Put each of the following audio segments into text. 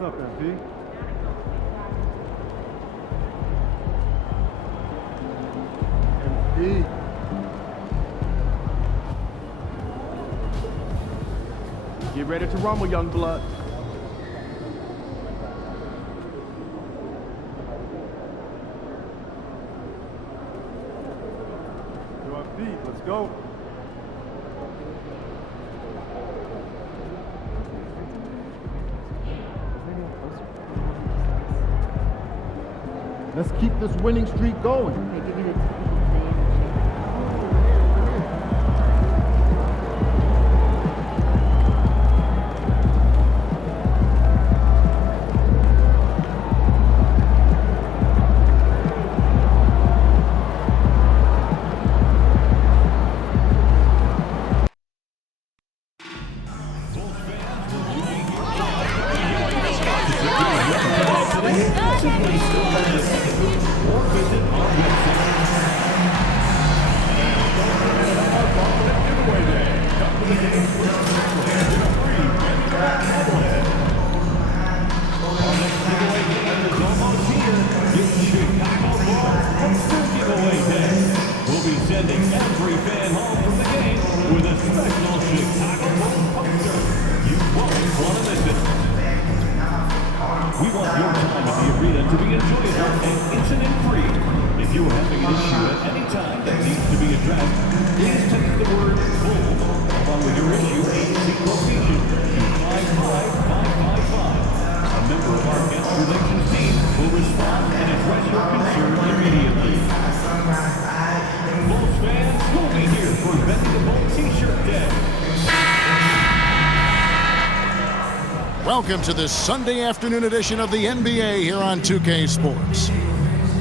What's up, MP? MP. Get ready to rumble, young blood. You're on beat. Let's go. Let's keep this winning streak going. We'll be sending every fan home from the game with a special Chicago Bulls poster. You won't want to miss it. We want your time at the arena to be enjoyable and incident-free. If you are having an issue at any time that needs to be addressed, please text the word Bulls along with your issue agency location to 55555. A member of our guest relations team will respond and address your concern immediately. Bulls fans, we'll be here for Bending the Bull T-shirt Day. Welcome to this Sunday afternoon edition of the NBA here on 2K Sports.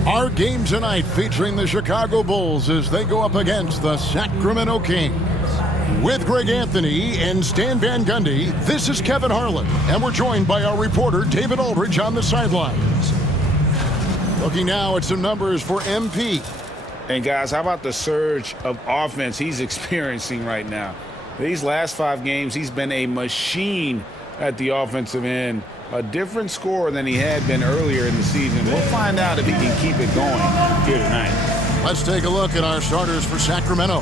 Our game tonight featuring the Chicago Bulls as they go up against the Sacramento Kings. With Greg Anthony and Stan Van Gundy, this is Kevin Harlan, and we're joined by our reporter David Aldridge on the sidelines. Looking now at some numbers for MP. And guys, how about the surge of offense he's experiencing right now? These last 5 games, he's been a machine at the offensive end. A different scorer than he had been earlier in the season. We'll find out if he can keep it going here tonight. Let's take a look at our starters for Sacramento.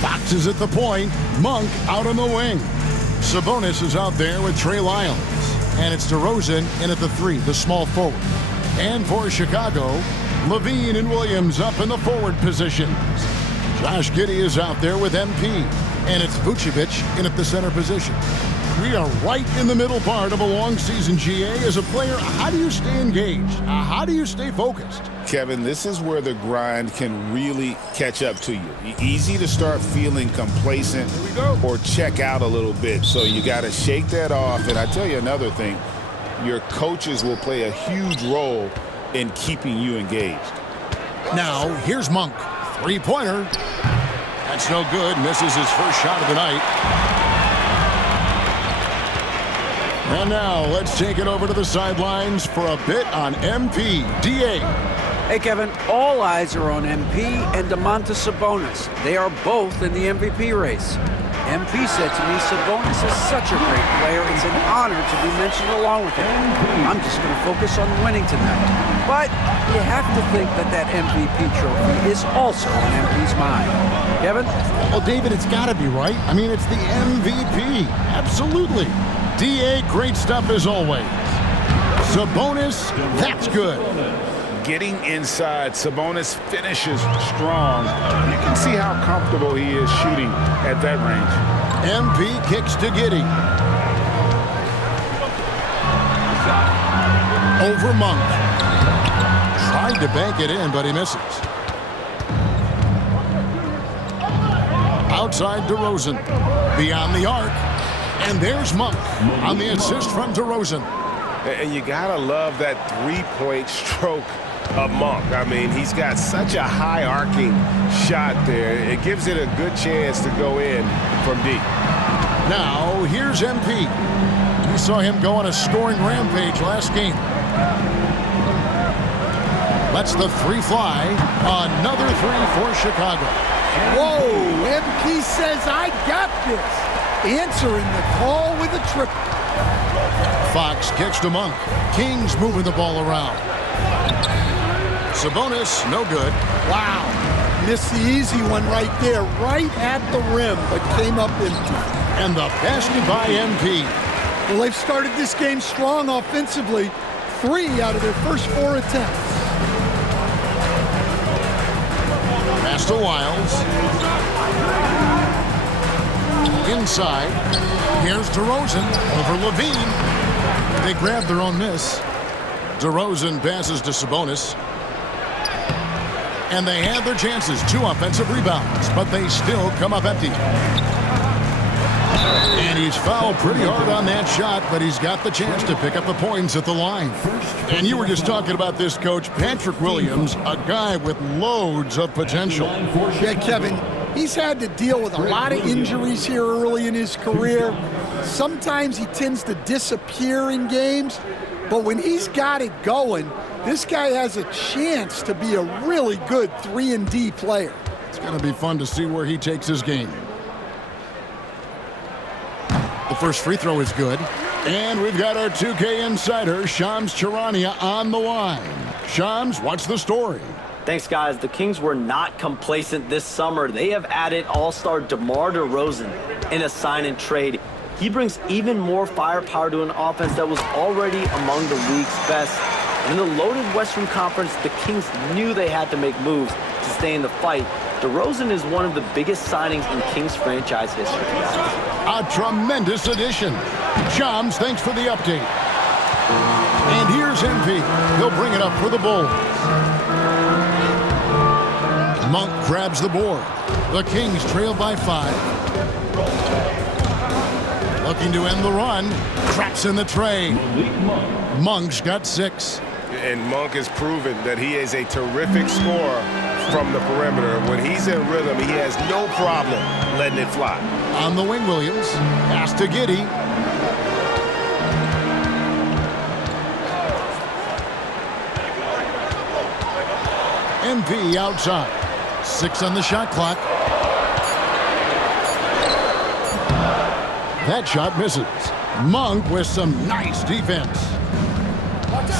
Fox is at the point, Monk out on the wing. Sabonis is out there with Trey Lyles. And it's DeRozan in at the 3, the small forward. And for Chicago, Levine and Williams up in the forward positions. Josh Giddey is out there with MP. And it's Vucevic in at the center position. We are right in the middle part of a long season, GA. As a player, how do you stay engaged? How do you stay focused? Kevin, this is where the grind can really catch up to you. Easy to start feeling complacent or check out a little bit. So you got to shake that off. And I tell you another thing, your coaches will play a huge role in keeping you engaged. Now, here's Monk. Three-pointer. That's no good. Misses his first shot of the night. And now, let's take it over to the sidelines for a bit on MP. DA. Hey, Kevin, all eyes are on MP and Domantas Sabonis. They are both in the MVP race. MP said to me, Sabonis is such a great player, it's an honor to be mentioned along with him. I'm just going to focus on winning tonight. But you have to think that that MVP trophy is also on MP's mind. Kevin? Well, David, it's got to be, right? I mean, it's the MVP. Absolutely. DA, great stuff as always. Sabonis, that's good. Getting inside, Sabonis finishes strong. You can see how comfortable he is shooting at that range. MP kicks to Giddey. Over Monk. Tried to bank it in, but he misses. Outside DeRozan. Beyond the arc. And there's Monk on the assist from DeRozan. And you gotta love that three-point stroke of Monk. I mean, he's got such a high arcing shot there. It gives it a good chance to go in from deep. Now, here's MP. We saw him go on a scoring rampage last game. Lets the 3 fly. Another 3 for Chicago. Whoa, MP says, I got this. Answering the call with a triple. Fox kicks to Monk. Kings moving the ball around. Sabonis, no good. Wow. Missed the easy one right there, right at the rim, but came up empty. And the basket by MP. Well, they've started this game strong offensively. 3 out of their first 4 attempts. Pass to Wiles. Inside. Here's DeRozan over Levine. They grab their own miss. DeRozan passes to Sabonis. And they had their chances. 2 offensive rebounds, but they still come up empty. And he's fouled pretty hard on that shot, but he's got the chance to pick up the points at the line. And you were just talking about this, Coach. Patrick Williams, a guy with loads of potential. Yeah, Kevin, he's had to deal with a lot of injuries here early in his career. Sometimes he tends to disappear in games, but when he's got it going, this guy has a chance to be a really good 3-and-D player. It's going to be fun to see where he takes his game. The first free throw is good. And we've got our 2K insider, Shams Charania, on the line. Shams, what's the story? Thanks, guys. The Kings were not complacent this summer. They have added all-star DeMar DeRozan in a sign-and-trade. He brings even more firepower to an offense that was already among the league's best. And in the loaded Western Conference, the Kings knew they had to make moves to stay in the fight. DeRozan is one of the biggest signings in Kings franchise history. A tremendous addition. Shams, thanks for the update. And here's MP. He'll bring it up for the Bulls. Monk grabs the board. The Kings trail by 5. Looking to end the run. Traps in the tray. Monk's got 6. And Monk has proven that he is a terrific scorer from the perimeter. When he's in rhythm, he has no problem letting it fly. On the wing, Williams. Pass to Giddey. MP outside. 6 on the shot clock. That shot misses. Monk with some nice defense.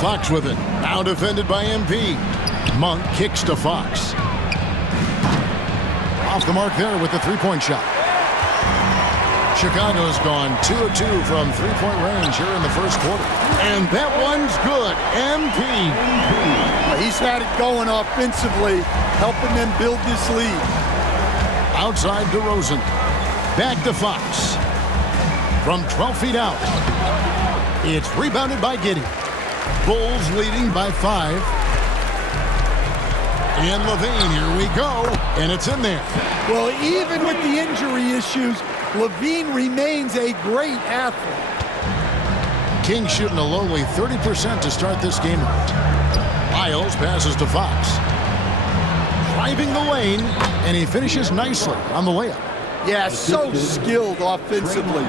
Fox with it. Now defended by MP. Monk kicks to Fox. Off the mark there with the three-point shot. Chicago's gone 2 of 2 from three-point range here in the first quarter. And that one's good. MP. He's had it going offensively, helping them build this lead. Outside DeRozan. Back to Fox. From 12 feet out. It's rebounded by Giddey. Bulls leading by 5. And Levine, here we go. And it's in there. Well, even with the injury issues, Levine remains a great athlete. Kings shooting a lowly 30% to start this game out. Miles passes to Fox. Driving the lane, and he finishes nicely on the layup. Yeah, so skilled offensively.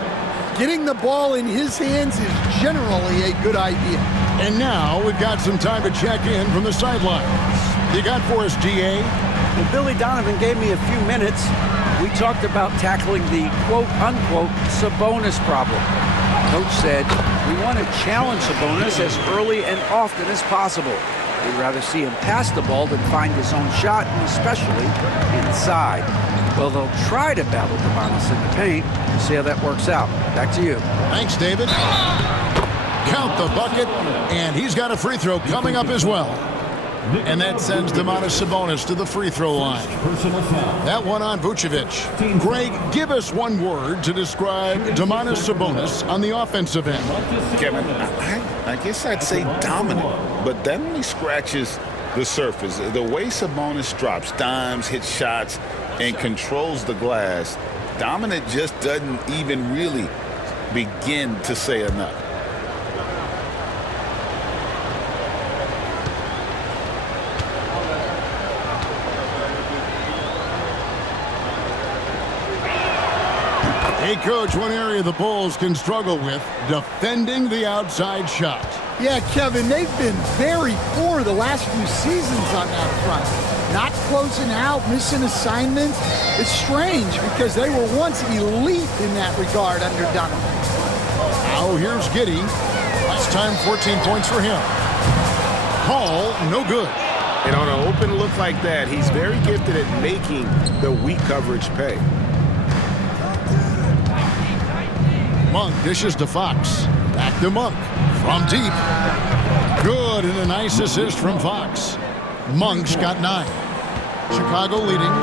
Getting the ball in his hands is generally a good idea. And now we've got some time to check in from the sidelines. You got for us, GA? Well, Billy Donovan gave me a few minutes. We talked about tackling the quote-unquote Sabonis problem. Coach said, we want to challenge Sabonis as early and often as possible. We'd rather see him pass the ball than find his own shot, and especially inside. Well, they'll try to battle Sabonis in the paint. We'll see how that works out. Back to you. Thanks, David. Count the bucket, and he's got a free throw coming up as well. And that sends Domantas Sabonis to the free throw line. That one on Vucevic. Greg, give us one word to describe Domantas Sabonis on the offensive end. Kevin, I guess I'd say dominant, but that only scratches the surface. The way Sabonis drops dimes, hits shots, and controls the glass, dominant just doesn't even really begin to say enough. Hey, Coach, one area the Bulls can struggle with, defending the outside shot. Yeah, Kevin, they've been very poor the last few seasons on that front. Not closing out, missing assignments. It's strange because they were once elite in that regard under Donovan. Now here's Giddey. time, 14 points for him. Hall, no good. And on an open look like that, he's very gifted at making the weak coverage pay. Monk dishes to Fox. Back to Monk. From deep. Good, and a nice assist from Fox. Monk's got 9. Chicago leading.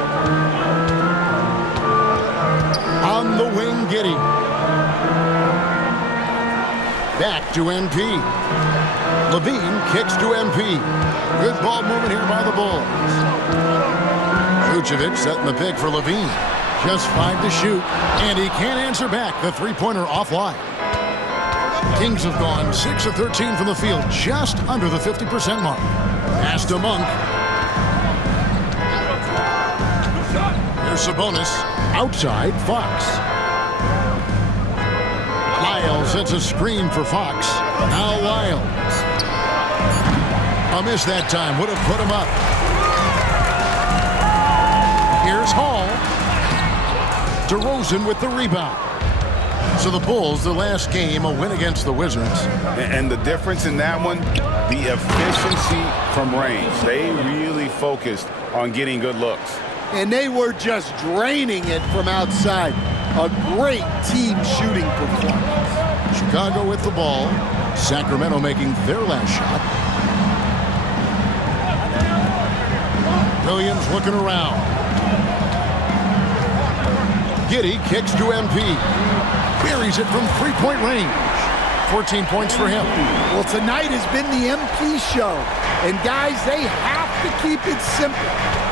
On the wing, Giddey. Back to MP. Levine kicks to MP. Good ball movement here by the Bulls. Vucevic setting the pick for Levine. Just 5 to shoot, and he can't answer back. The three-pointer offline. Kings have gone 6 of 13 from the field, just under the 50% mark. Pass to Monk. Here's Sabonis. Outside, Fox. Lyle sets a screen for Fox. Now Lyles. A miss that time. Would have put him up. Here's Hall. DeRozan with the rebound. So the Bulls, the last game, a win against the Wizards. And the difference in that one, the efficiency from range. They really focused on getting good looks. And they were just draining it from outside. A great team shooting performance. Chicago with the ball. Sacramento making their last shot. Williams looking around. Giddey kicks to MP. Buries it from three-point range. 14 points for him. Well, tonight has been the MP show. And guys, they have to keep it simple.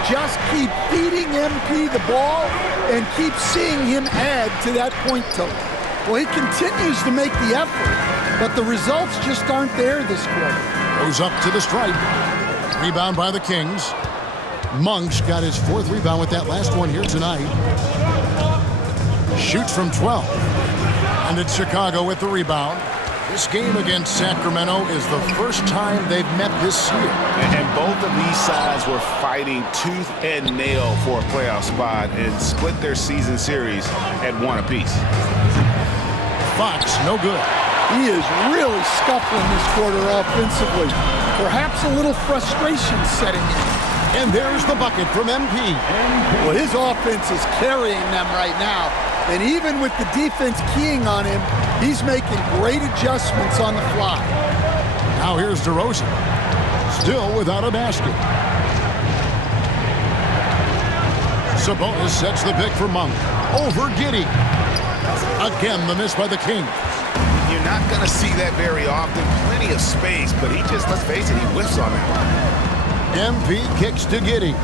Just keep feeding MP the ball and keep seeing him add to that point total. Well, he continues to make the effort, but the results just aren't there this quarter. Goes up to the stripe. Rebound by the Kings. Monk's got his 4th rebound with that last one here tonight. Shoots from 12. And it's Chicago with the rebound. This game against Sacramento is the first time they've met this year. And both of these sides were fighting tooth and nail for a playoff spot and split their season series at 1 apiece. Fox, no good. He is really scuffling this quarter offensively. Perhaps a little frustration setting in. And there's the bucket from MP. Well, his offense is carrying them right now. And even with the defense keying on him, he's making great adjustments on the fly. Now here's DeRozan. Still without a basket. Sabonis sets the pick for Monk. Over Giddey. Again, the miss by the Kings. You're not going to see that very often. Plenty of space, but he just, let's face it, he whiffs on that one. MP kicks to Giddey.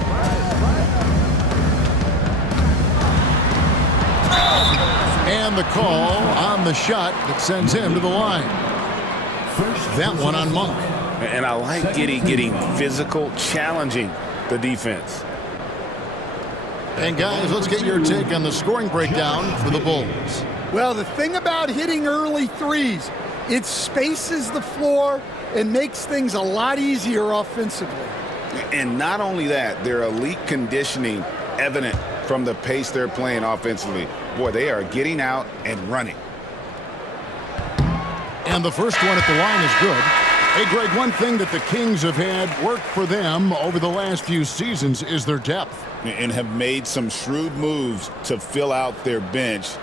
And the call on the shot that sends him to the line. That one on Monk. And I like Giddey getting physical, challenging the defense. And guys, let's get your take on the scoring breakdown for the Bulls. Well, the thing about hitting early threes, it spaces the floor and makes things a lot easier offensively. And not only that, their elite conditioning evident from the pace they're playing offensively. Boy, they are getting out and running. And the first one at the line is good. Hey, Greg, one thing that the Kings have had work for them over the last few seasons is their depth. And have made some shrewd moves to fill out their bench.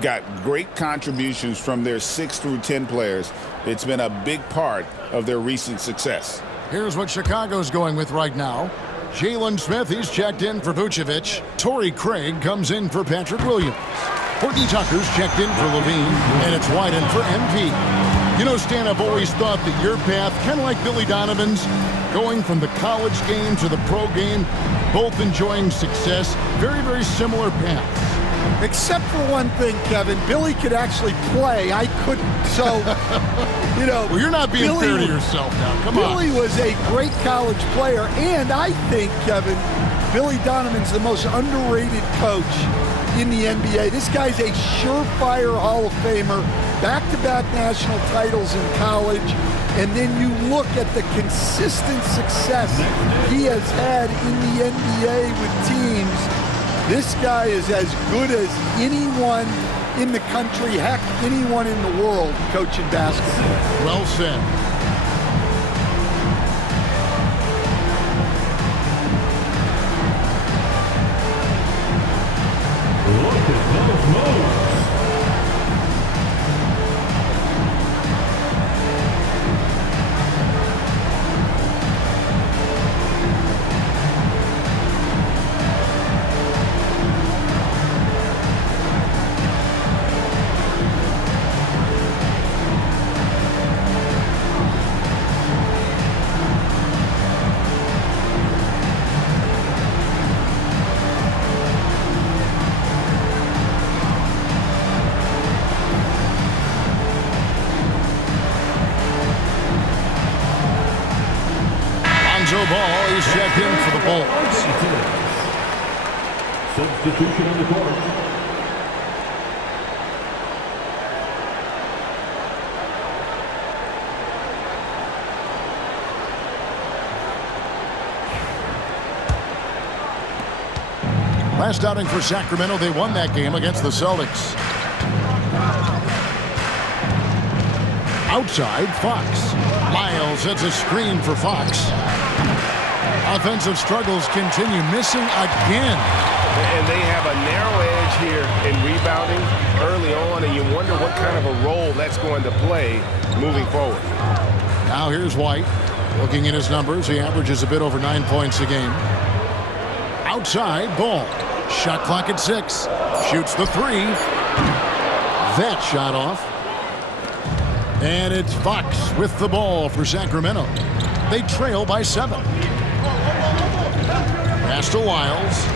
Got great contributions from their 6 through 10 players. It's been a big part of their recent success. Here's what Chicago's going with right now. Jalen Smith, he's checked in for Vucevic. Torrey Craig comes in for Patrick Williams. Courtney Tucker's checked in for Levine, and it's Wyden for MP. You know, Stan, I've always thought that your path, kind of like Billy Donovan's, going from the college game to the pro game, both enjoying success, very, very similar paths. Except for one thing, Kevin. Billy could actually play. I couldn't. So, you know. Well, you're not being fair to yourself now. Come on. Billy was a great college player. And I think, Kevin, Billy Donovan's the most underrated coach in the NBA. This guy's a surefire Hall of Famer. Back-to-back national titles in college. And then you look at the consistent success he has had in the NBA with teams. This guy is as good as anyone in the country, heck, anyone in the world coaching basketball. Well said. Look at those moves. Lonzo Ball is checked in for the Bulls. Substitution on the court. Last outing for Sacramento, they won that game against the Celtics. Outside, Fox. Miles sets a screen for Fox. Offensive struggles continue, missing again. And they have a narrow edge here in rebounding early on, and you wonder what kind of a role that's going to play moving forward. Now here's White. Looking at his numbers, he averages a bit over 9 points a game. Outside, Ball. Shot clock at 6. Shoots the 3. That shot off. And it's Fox with the ball for Sacramento. They trail by 7. Pass to Wiles.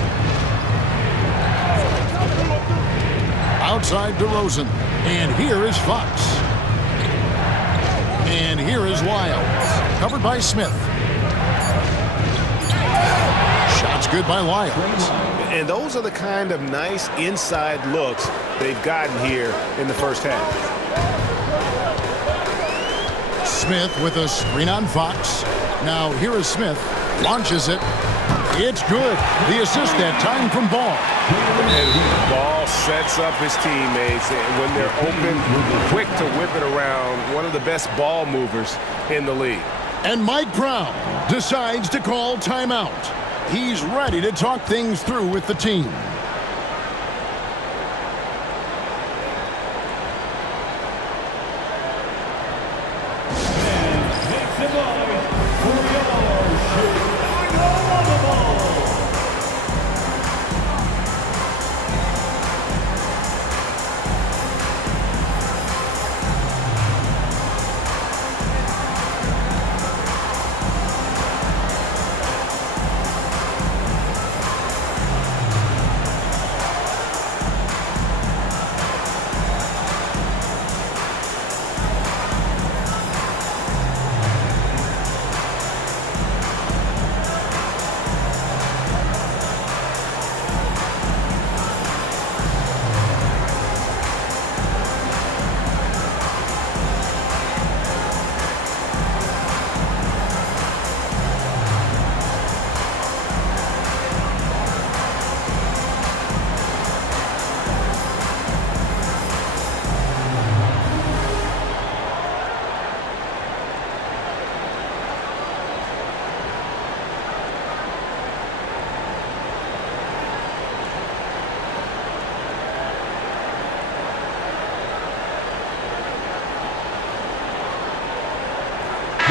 Outside DeRozan. And here is Fox. And here is Wiles. Covered by Smith. Shots good by Wiles. And those are the kind of nice inside looks they've gotten here in the first half. Smith with a screen on Fox. Now here is Smith. Launches it. It's good. The assist that time from Ball. And Ball sets up his teammates. And when they're open, quick to whip it around. One of the best ball movers in the league. And Mike Brown decides to call timeout. He's ready to talk things through with the team.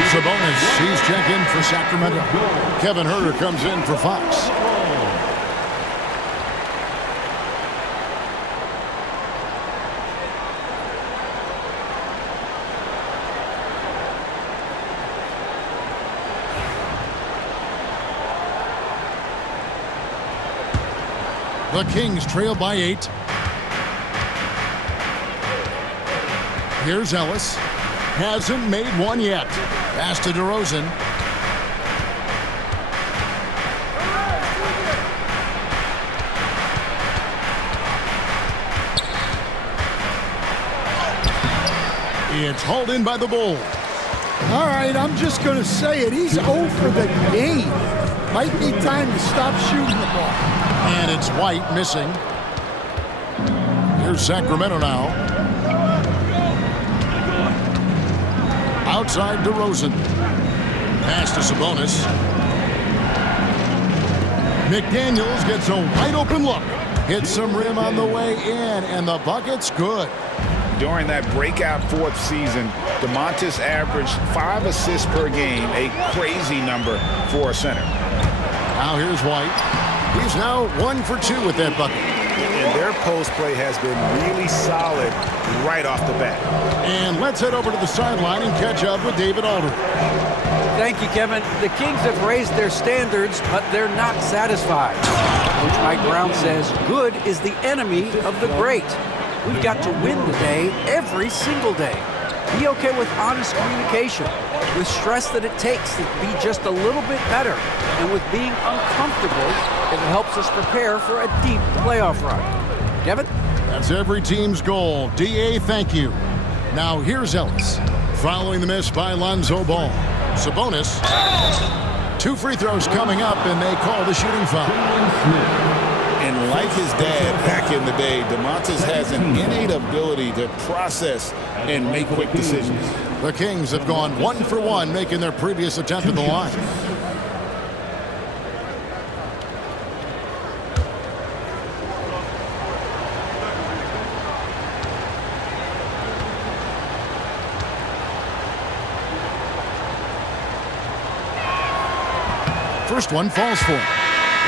Sabonis, he's checked in for Sacramento. Kevin Huerter comes in for Fox. The Kings trail by 8. Here's Ellis. Hasn't made one yet. Pass to DeRozan. It's hauled in by the Bulls. All right, I'm just going to say it. He's 0 for the game. Might be time to stop shooting the ball. And it's White missing. Here's for Sacramento now. Outside DeRozan. Pass to Sabonis. McDaniels gets a wide open look. Hits some rim on the way in, and the bucket's good. During that breakout fourth season, DeMontis averaged 5 assists per game, a crazy number for a center. Now here's White. He's now 1 for 2 with that bucket. And their post play has been really solid right off the bat. And let's head over to the sideline and catch up with David Aldridge. Thank you, Kevin. The Kings have raised their standards, but they're not satisfied. Coach Mike Brown says good is the enemy of the great. We've got to win today, every single day. Be okay with honest communication, with stress that it takes to be just a little bit better, and with being uncomfortable if it helps us prepare for a deep playoff run. Kevin? That's every team's goal. D.A., thank you. Now here's Ellis. Following the miss by Lonzo Ball. Sabonis. 2 free throws coming up, and they call the shooting foul. And like his dad back in the day, DeMontis has an innate ability to process and make quick decisions. The Kings have gone 1 for 1, making their previous attempt at the line. First one falls for him.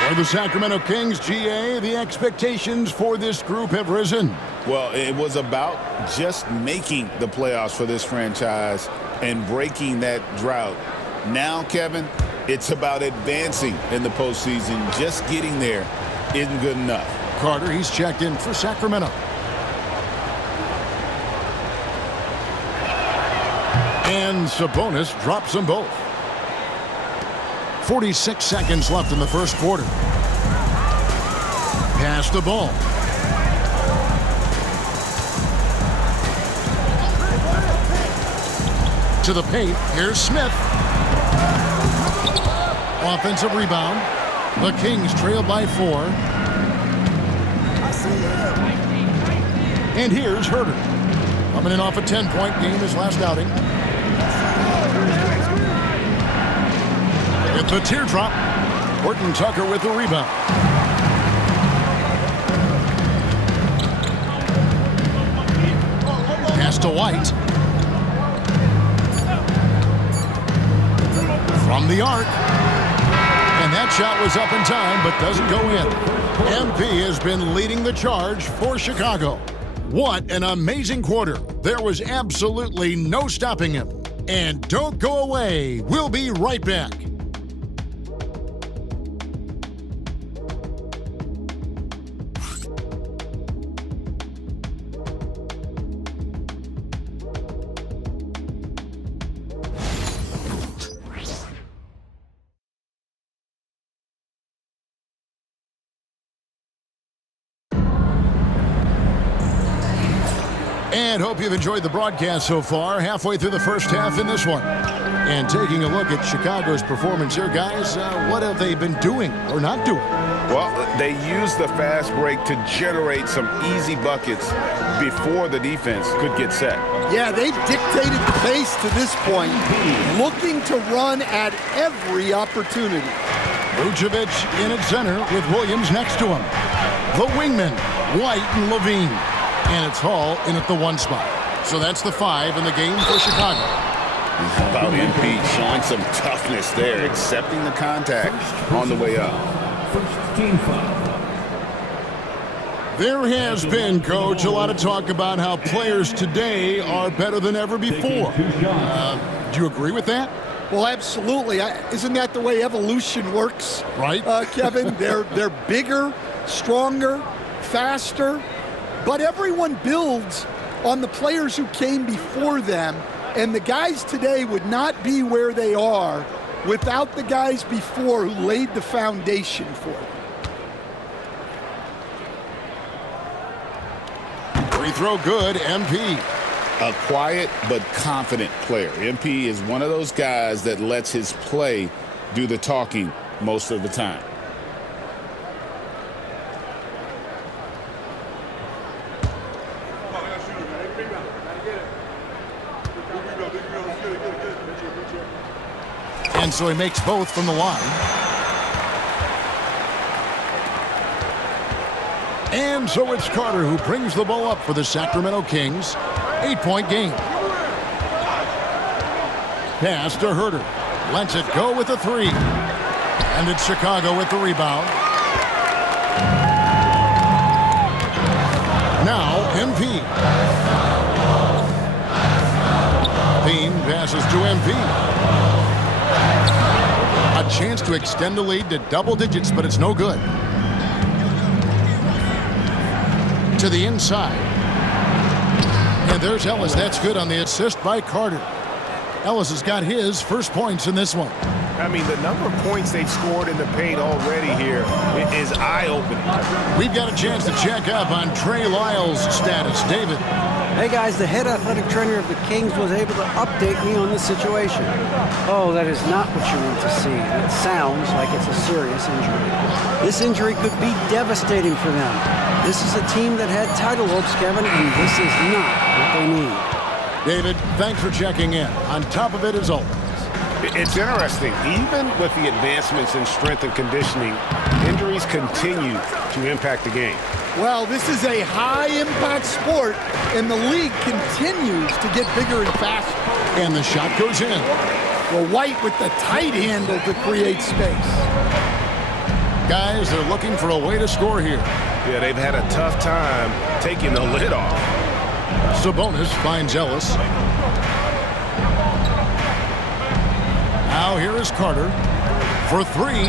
For the Sacramento Kings, GA, the expectations for this group have risen. Well, it was about just making the playoffs for this franchise and breaking that drought. Now, Kevin, it's about advancing in the postseason. Just getting there isn't good enough. Carter, he's checked in for Sacramento. And Sabonis drops them both. 46 seconds left in the first quarter. Pass the ball. To the paint. Here's Smith. Offensive rebound. The Kings trail by 4. And here's Herter. Coming in off a 10-point game his last outing. With the teardrop. Horton Tucker with the rebound. Pass to White. From the arc. And that shot was up in time, but doesn't go in. MP has been leading the charge for Chicago. What an amazing quarter. There was absolutely no stopping him. And don't go away. We'll be right back. And hope you've enjoyed the broadcast so far. Halfway through the first half in this one. And taking a look at Chicago's performance here, guys, what have they been doing or not doing? Well, they used the fast break to generate some easy buckets before the defense could get set. Yeah, they've dictated the pace to this point, looking to run at every opportunity. Vucevic in at center with Williams next to him. The wingmen, White and Levine. And it's Hall in at the 1 spot. So that's the 5 in the game for Chicago. How about MP showing some toughness there, accepting the contact on the way up. First team foul. There has been, Coach, a lot of talk about how players today are better than ever before. Do you agree with that? Well, absolutely. Isn't that the way evolution works? Right. Kevin, they're bigger, stronger, faster. But everyone builds on the players who came before them, and the guys today would not be where they are without the guys before who laid the foundation for them. Free throw good, MP. A quiet but confident player. MP is one of those guys that lets his play do the talking most of the time. And so he makes both from the line. And so it's Carter who brings the ball up for the Sacramento Kings. 8-point game. Pass to Herter. Lets it go with a three. And it's Chicago with the rebound. Now MP. Bean passes to MP. A chance to extend the lead to double digits, but it's no good. To the inside. And there's Ellis. That's good on the assist by Carter. Ellis has got his first points in this one. I mean, the number of points they've scored in the paint already here is eye-opening. We've got a chance to check up on Trey Lyles' status. David. Hey guys, the head athletic trainer of the Kings was able to update me on the situation. Oh, that is not what you want to see. It sounds like it's a serious injury. This injury could be devastating for them. This is a team that had title hopes, Kevin, and this is not what they need. David, thanks for checking in. On top of it, as always. It's interesting. Even with the advancements in strength and conditioning, injuries continue to impact the game. Well, this is a high-impact sport, and the league continues to get bigger and faster. And the shot goes in. Well, White with the tight handle to create space. Guys, they're looking for a way to score here. Yeah, they've had a tough time taking the lid off. Sabonis finds Ellis. Now here is Carter for three.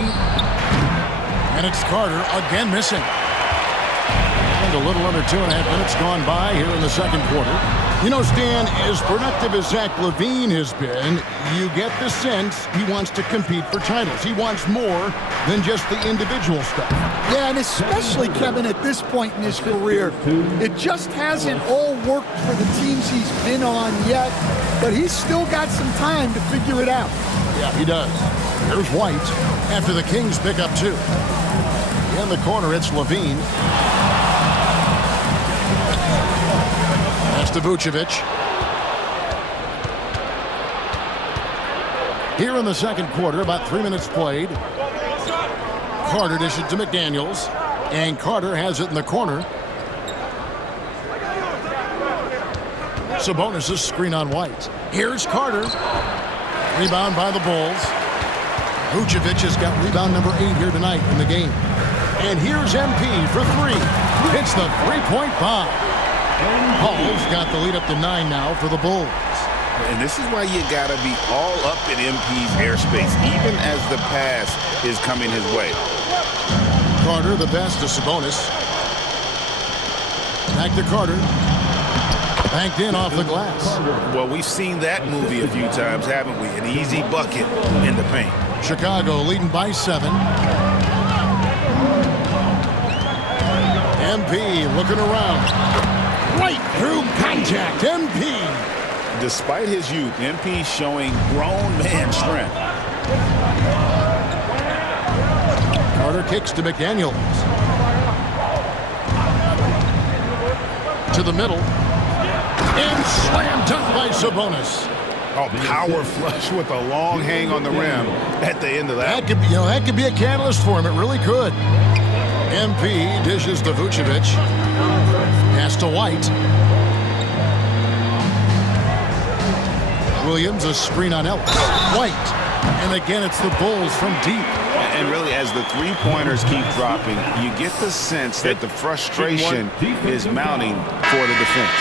And it's Carter again missing. And a little under 2.5 minutes gone by here in the second quarter. You know, Stan, as productive as Zach LaVine has been, you get the sense he wants to compete for titles. He wants more than just the individual stuff. Yeah, and especially, Kevin, at this point in his career, it just hasn't all worked for the teams he's been on yet, but he's still got some time to figure it out. Yeah, he does. Here's White after the Kings pick up two. In the corner, it's LaVine. That's to Vucevic. Here in the second quarter, about 3 minutes played. Carter dishes to McDaniels. And Carter has it in the corner. Sabonis' screen on White. Here's Carter. Rebound by the Bulls. Vucevic has got rebound number 8 here tonight in the game. And here's MP for three. Hits the three-point bomb. Hall's got the lead up to 9 now for the Bulls. And this is why you got to be all up in MP's airspace, even as the pass is coming his way. Carter, the best to Sabonis. Back to Carter. Banked in off the glass. Well, we've seen that movie a few times, haven't we? An easy bucket in the paint. Chicago leading by 7. MP looking around. Right through contact. MP. Despite his youth, MP showing grown man strength. Carter kicks to McDaniels. To the middle. And slam dunk by Sabonis. Oh, power flush with a long hang on the rim at the end of that. That could be a catalyst for him. It really could. MP dishes to Vucevic. Pass to White. Williams, a screen on Ellis. White. And again, it's the Bulls from deep. And really, as the three-pointers keep dropping, you get the sense that the frustration is mounting for the defense.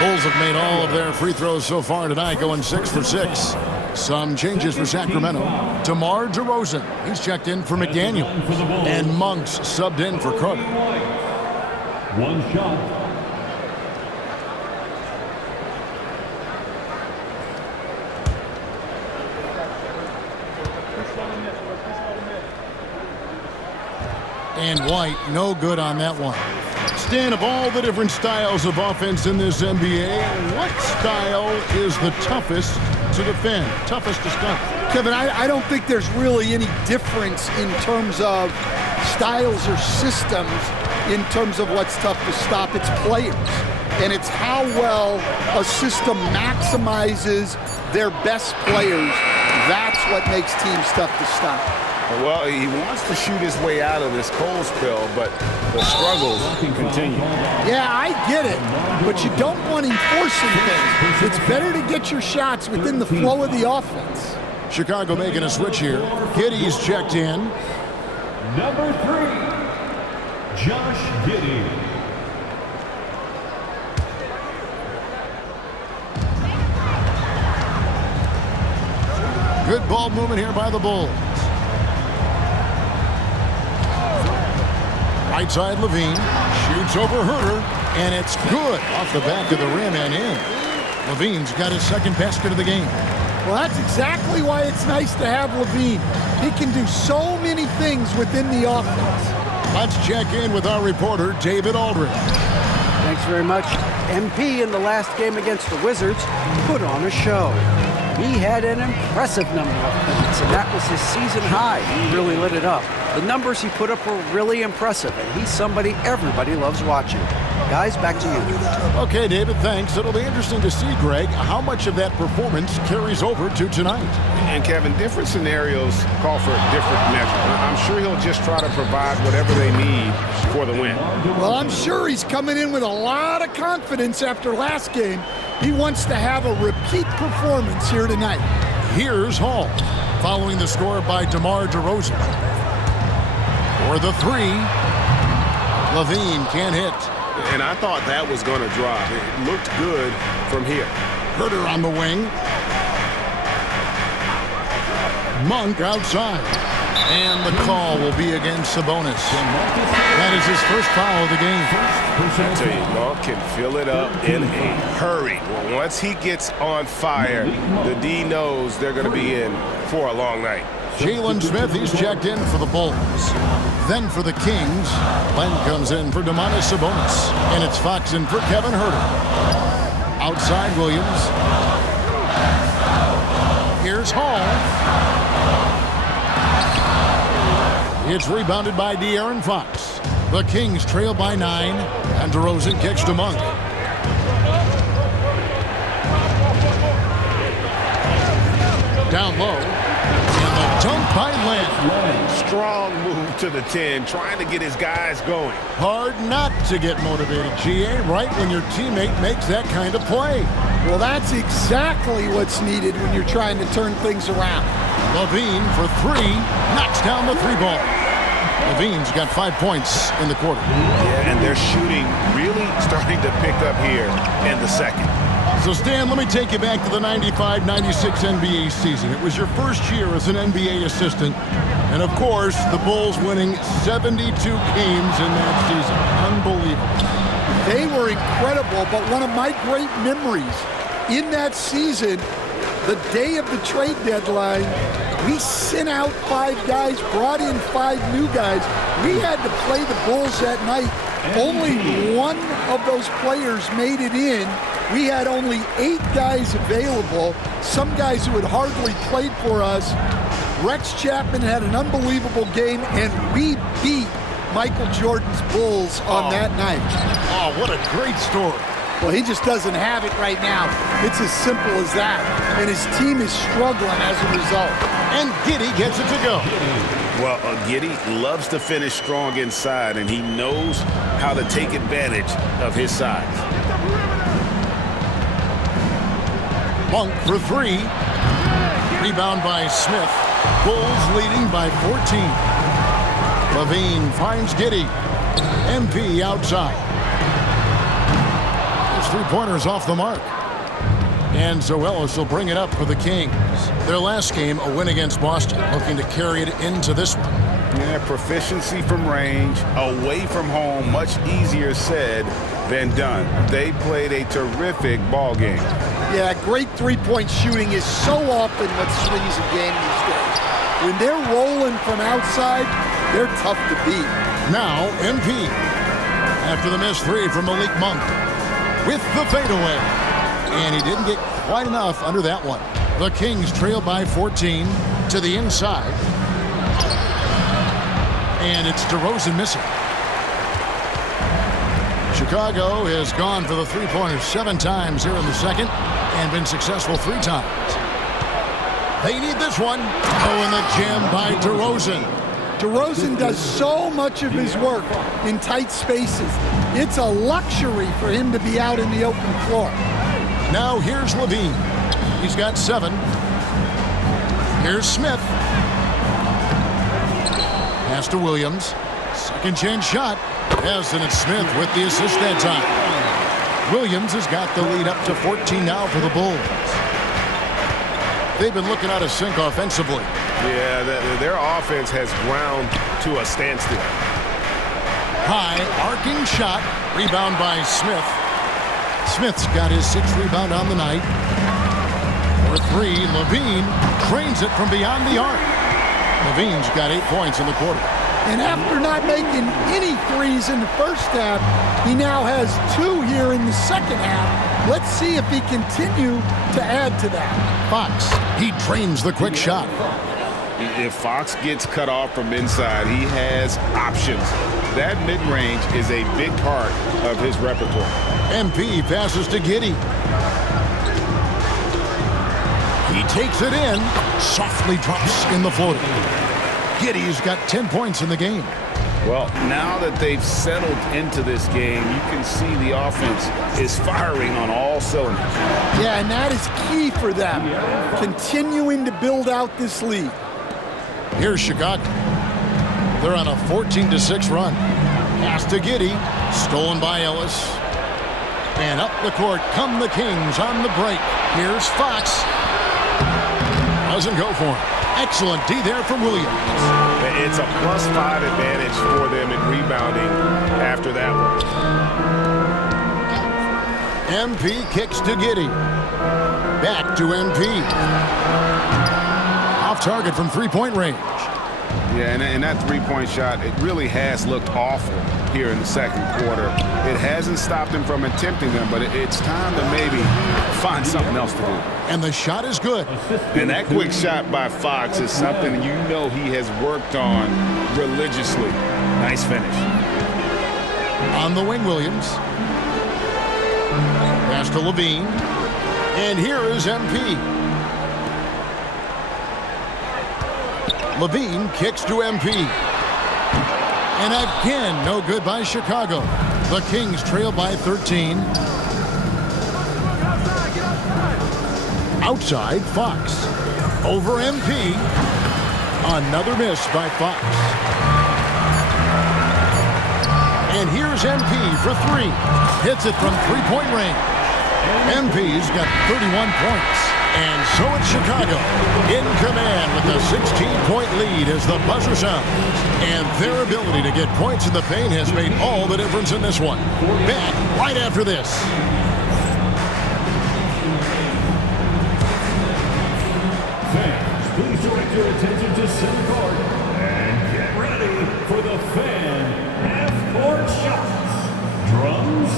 Bulls have made all of their free throws so far tonight, going 6 for 6. Some changes for Sacramento. DeMar DeRozan, he's checked in for McDaniel. And Monks subbed in for Carter. One shot. And White, no good on that one. Stan, of all the different styles of offense in this NBA, what style is the toughest to defend, toughest to stop? Kevin, I don't think there's really any difference in terms of styles or systems in terms of what's tough to stop. It's players. and it's how well a system maximizes their best players. That's what makes teams tough to stop. Well, he wants to shoot his way out of this cold spell, but the struggles continue. Yeah, I get it, but you don't want him forcing things. It's better to get your shots within the flow of the offense. Chicago making a switch here. Giddey's checked in. Number 3, Josh Giddey. Good ball movement here by the Bulls. Right side, Levine shoots over Herter, and it's good off the back of the rim and in. Levine's got his second basket of the game. Well, that's exactly why it's nice to have Levine. He can do so many things within the offense. Let's check in with our reporter, David Aldridge. Thanks very much. MP in the last game against the Wizards put on a show. He had an impressive number of points, and that was his season high. He really lit it up. The numbers he put up were really impressive, and he's somebody everybody loves watching. Guys, back to you. Okay, David, thanks. It'll be interesting to see, Greg, how much of that performance carries over to tonight. And, Kevin, different scenarios call for different measures. I'm sure he'll just try to provide whatever they need for the win. Well, I'm sure he's coming in with a lot of confidence after last game. He wants to have a repeat performance here tonight. Here's Hall, following the score by DeMar DeRozan. For the three, Levine can't hit. And I thought that was going to drop. It looked good from here. Herter on the wing. Monk outside. And the call will be against Sabonis. That is his first foul of the game. I tell you, Monk can fill it up in a hurry. Well, once he gets on fire, the D knows they're going to be in for a long night. Jalen Smith, he's checked in for the Bulls. Then for the Kings, Len comes in for Domantas Sabonis. And it's Fox in for Kevin Herter. Outside Williams. Here's Hall. It's rebounded by De'Aaron Fox. The Kings trail by 9, and DeRozan kicks to Monk. Down low, and the dunk by Len. Strong move to the 10, trying to get his guys going. Hard not to get motivated, GA, right when your teammate makes that kind of play. Well, that's exactly what's needed when you're trying to turn things around. Levine for 3, knocks down the 3 ball. Levine's got 5 points in the quarter. Yeah, and their shooting really starting to pick up here in the second. So, Stan, let me take you back to the 95-96 NBA season. It was your first year as an NBA assistant. And, of course, the Bulls winning 72 games in that season. Unbelievable. They were incredible, but one of my great memories in that season, the day of the trade deadline, we sent out 5 guys, brought in 5 new guys. We had to play the Bulls that night. Only one of those players made it in. We had only 8 guys available, some guys who had hardly played for us. Rex Chapman had an unbelievable game, and we beat Michael Jordan's Bulls on that night. Oh, what a great story. Well, he just doesn't have it right now. It's as simple as that. And his team is struggling as a result. And Giddey gets it to go. Well, Giddey loves to finish strong inside, and he knows how to take advantage of his size. Monk for 3. Rebound by Smith. Bulls leading by 14. Levine finds Giddey. MP outside. His 3-pointers off the mark. And Zoelis will bring it up for the Kings. Their last game, a win against Boston, looking to carry it into this one. Yeah, proficiency from range, away from home, much easier said than done. They played a terrific ball game. Yeah, great three-point shooting is so often what swings a game these days. When they're rolling from outside, they're tough to beat. Now, MP. After the missed 3 from Malik Monk. With the fadeaway. And he didn't get quite enough under that one. The Kings trail by 14 to the inside. And it's DeRozan missing. Chicago has gone for the three-pointer 7 times here in the second and been successful 3 times. They need this one. Oh, and the jam by DeRozan. DeRozan does so much of his work in tight spaces. It's a luxury for him to be out in the open floor. Now here's Levine. He's got 7. Here's Smith. Pass to Williams. Second chance shot. Yes, and it's Smith with the assist that time. Williams has got the lead up to 14 now for the Bulls. They've been looking out of sync offensively. Yeah, their offense has ground to a standstill. High, arcing shot. Rebound by Smith. Smith's got his 6th rebound on the night. For 3, Levine trains it from beyond the arc. Levine's got 8 points in the quarter. And after not making any threes in the first half, he now has 2 here in the second half. Let's see if he continue to add to that. Fox, he drains the quick shot. If Fox gets cut off from inside, he has options. That mid-range is a big part of his repertoire. MP passes to Giddey. He takes it in, softly drops in the floater. Giddey's got 10 points in the game. Well, now that they've settled into this game, you can see the offense is firing on all cylinders. Yeah, and that is key for them, continuing to build out this lead. Here's Chicago. They're on a 14-6 run. Pass to Giddey, stolen by Ellis. And up the court come the Kings on the break. Here's Fox. Doesn't go for him. Excellent D there from Williams. It's a +5 advantage for them in rebounding after that one. MP kicks to Giddey. Back to MP. Off target from three-point range. Yeah, and that three-point shot, it really has looked awful here in the second quarter. It hasn't stopped him from attempting them, but it's time to maybe find something else to do. And the shot is good. And that quick shot by Fox is something you know he has worked on religiously. Nice finish. On the wing, Williams. Pass to Levine. And here is MP. Levine kicks to MP. And again, no good by Chicago. The Kings trail by 13. Outside, Fox. Over MP. Another miss by Fox. And here's MP for 3. Hits it from three-point range. MP's got 31 points. And so it's Chicago in command with a 16-point lead as the buzzer sounds. And their ability to get points in the paint has made all the difference in this one. Back right after this. Fans, please direct your attention to center court and get ready for the fan half-court shots. Drums.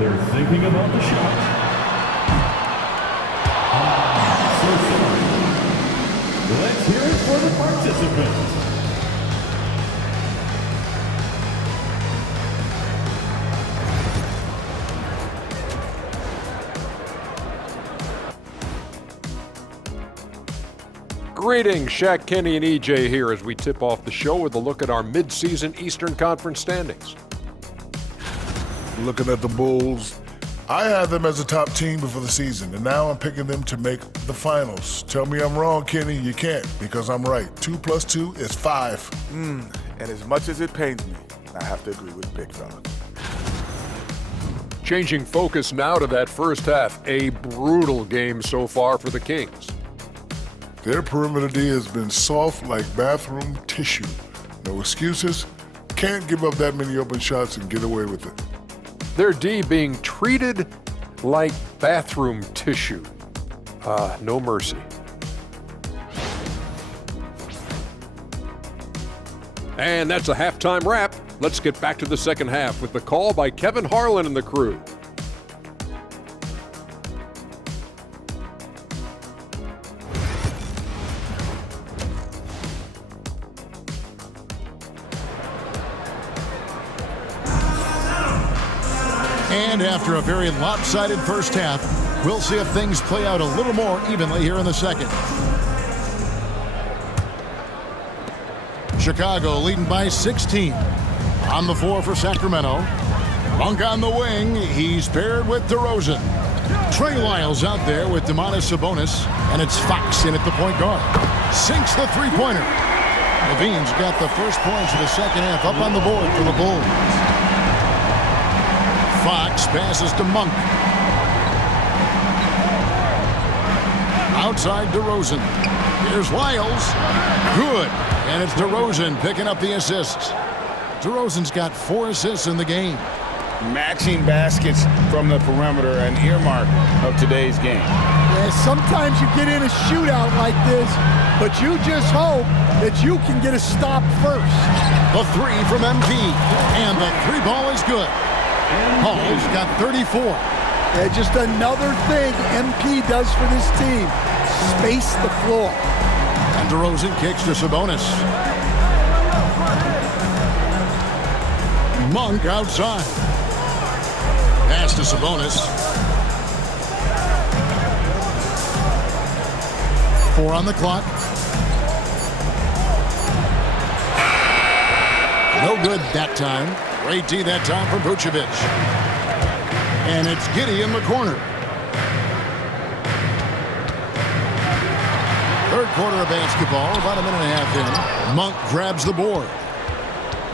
They're thinking about the shot. So sorry. Let's hear it for the participants. Greetings, Shaq Kenny and EJ here as we tip off the show with a look at our mid-season Eastern Conference standings. Looking at the Bulls, I had them as a top team before the season, and now I'm picking them to make the finals. Tell me I'm wrong, Kenny. You can't, because I'm right. 2 + 2 is 5. And as much as it pains me, I have to agree with Big Fella. Changing focus now to that first half, a brutal game so far for the Kings. Their perimeter D has been soft like bathroom tissue. No excuses. Can't give up that many open shots and get away with it. Their D being treated like bathroom tissue. No mercy. And that's a halftime wrap. Let's get back to the second half with the call by Kevin Harlan and the crew. And after a very lopsided first half, we'll see if things play out a little more evenly here in the second. Chicago leading by 16. On the floor for Sacramento. Monk on the wing. He's paired with DeRozan. Trey Lyles out there with Domantas Sabonis. And it's Fox in at the point guard. Sinks the three-pointer. Levine's got the first points of the second half up on the board for the Bulls. Fox passes to Monk. Outside DeRozan. Here's Lyles. Good. And it's DeRozan picking up the assists. DeRozan's got 4 assists in the game. Matching baskets from the perimeter, an earmark of today's game. Yeah, sometimes you get in a shootout like this, but you just hope that you can get a stop first. The three from MP. And the three ball is good. Hall's got 34. Yeah, just another thing MP does for this team. Space the floor. And DeRozan kicks to Sabonis. Monk outside. Pass to Sabonis. 4 on the clock. No good that time. Great D that time from Vucevic. And it's Giddey in the corner. Third quarter of basketball, about a minute and a half in. Monk grabs the board.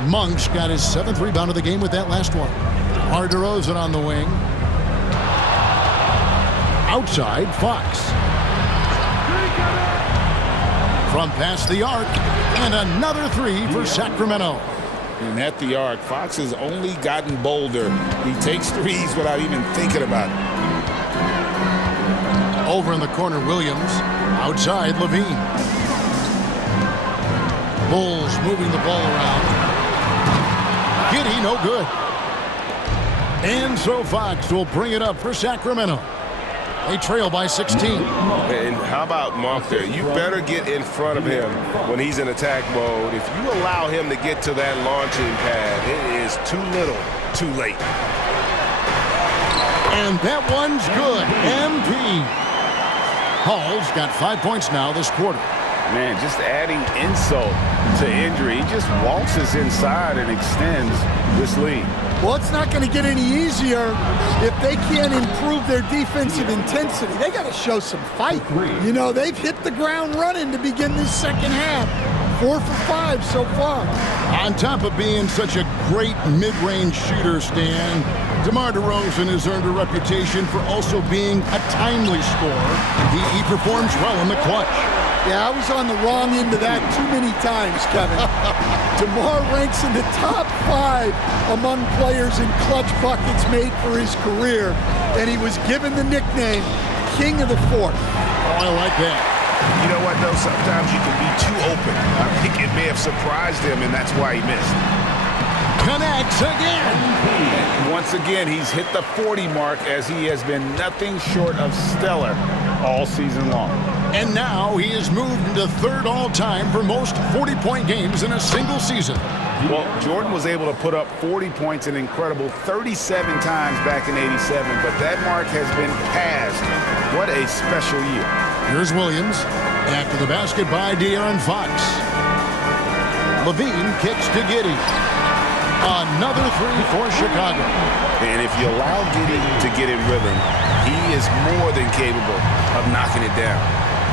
Monk's got his 7th rebound of the game with that last one. DeRozan on the wing. Outside, Fox. From past the arc, and another 3 for Sacramento. And at the arc, Fox has only gotten bolder. He takes threes without even thinking about it. Over in the corner, Williams. Outside, Levine. Bulls moving the ball around. Giddey, no good. And so Fox will bring it up for Sacramento. They trail by 16. And how about Monk there? You better get in front of him when he's in attack mode. If you allow him to get to that launching pad, it is too little, too late. And that one's good. MP. Hall's got 5 points now this quarter. Man, just adding insult to injury. He just waltzes inside and extends this lead. Well, it's not going to get any easier if they can't improve their defensive intensity. They got to show some fight. You know, they've hit the ground running to begin this second half. 4 for 5 so far. On top of being such a great mid-range shooter, Stan, DeMar DeRozan has earned a reputation for also being a timely scorer. He performs well in the clutch. Yeah, I was on the wrong end of that too many times, Kevin. DeMar ranks in the top 5 among players in clutch buckets made for his career, and he was given the nickname King of the Fourth. Oh, I like that. You know what, though? Sometimes you can be too open. I think it may have surprised him, and that's why he missed. Connects again. And once again, he's hit the 40 mark as he has been nothing short of stellar all season long. And now he has moved into 3rd all-time for most 40-point games in a single season. Well, Jordan was able to put up 40 points an incredible 37 times back in '87, but that mark has been passed. What a special year. Here's Williams. After the basket by De'Aaron Fox. Levine kicks to Giddey. Another 3 for Chicago. And if you allow Giddey to get in rhythm, he is more than capable of knocking it down.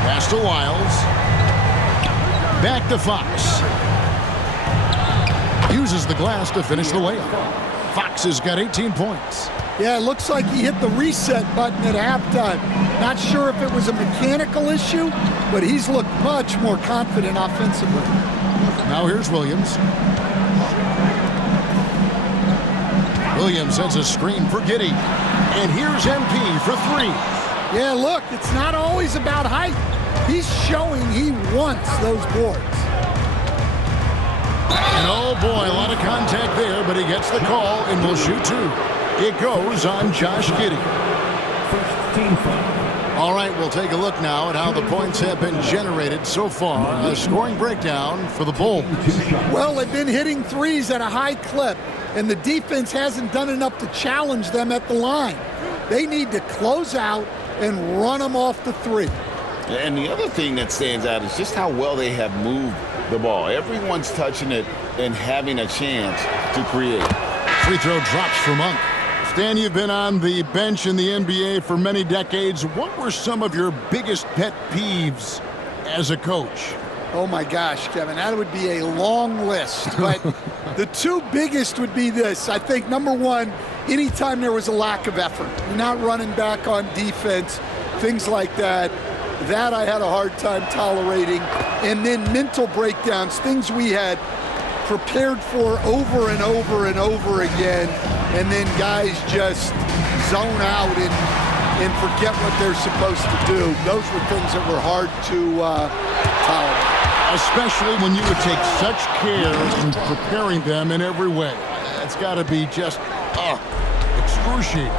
Pass to Lyles. Back to Fox. Uses the glass to finish the layup. Fox has got 18 points. Yeah, it looks like he hit the reset button at halftime. Not sure if it was a mechanical issue, but he's looked much more confident offensively. Now here's Williams. Williams sends a screen for Giddey. And here's MP for 3. Yeah, look, it's not always about height. He's showing he wants those boards. And oh boy, a lot of contact there, but he gets the call and will shoot 2. It goes on Josh Giddey. First team foul. All right, we'll take a look now at how the points have been generated so far. A scoring breakdown for the Bulls. Well, they've been hitting threes at a high clip. and the defense hasn't done enough to challenge them at the line. They need to close out and run them off the three. And the other thing that stands out is just how well they have moved the ball. Everyone's touching it and having a chance to create. Free throw drops for Monk. Stan, you've been on the bench in the NBA for many decades. What were some of your biggest pet peeves as a coach? Oh my gosh, Kevin, that would be a long list. But the two biggest would be this. I think number one, anytime there was a lack of effort, you're not running back on defense, things like that. That I had a hard time tolerating. And then mental breakdowns, things we had prepared for over and over and over again, and then guys just zone out and forget what they're supposed to do. Those were things that were hard to tolerate. Especially when you would take such care in preparing them in every way. It's got to be just excruciating.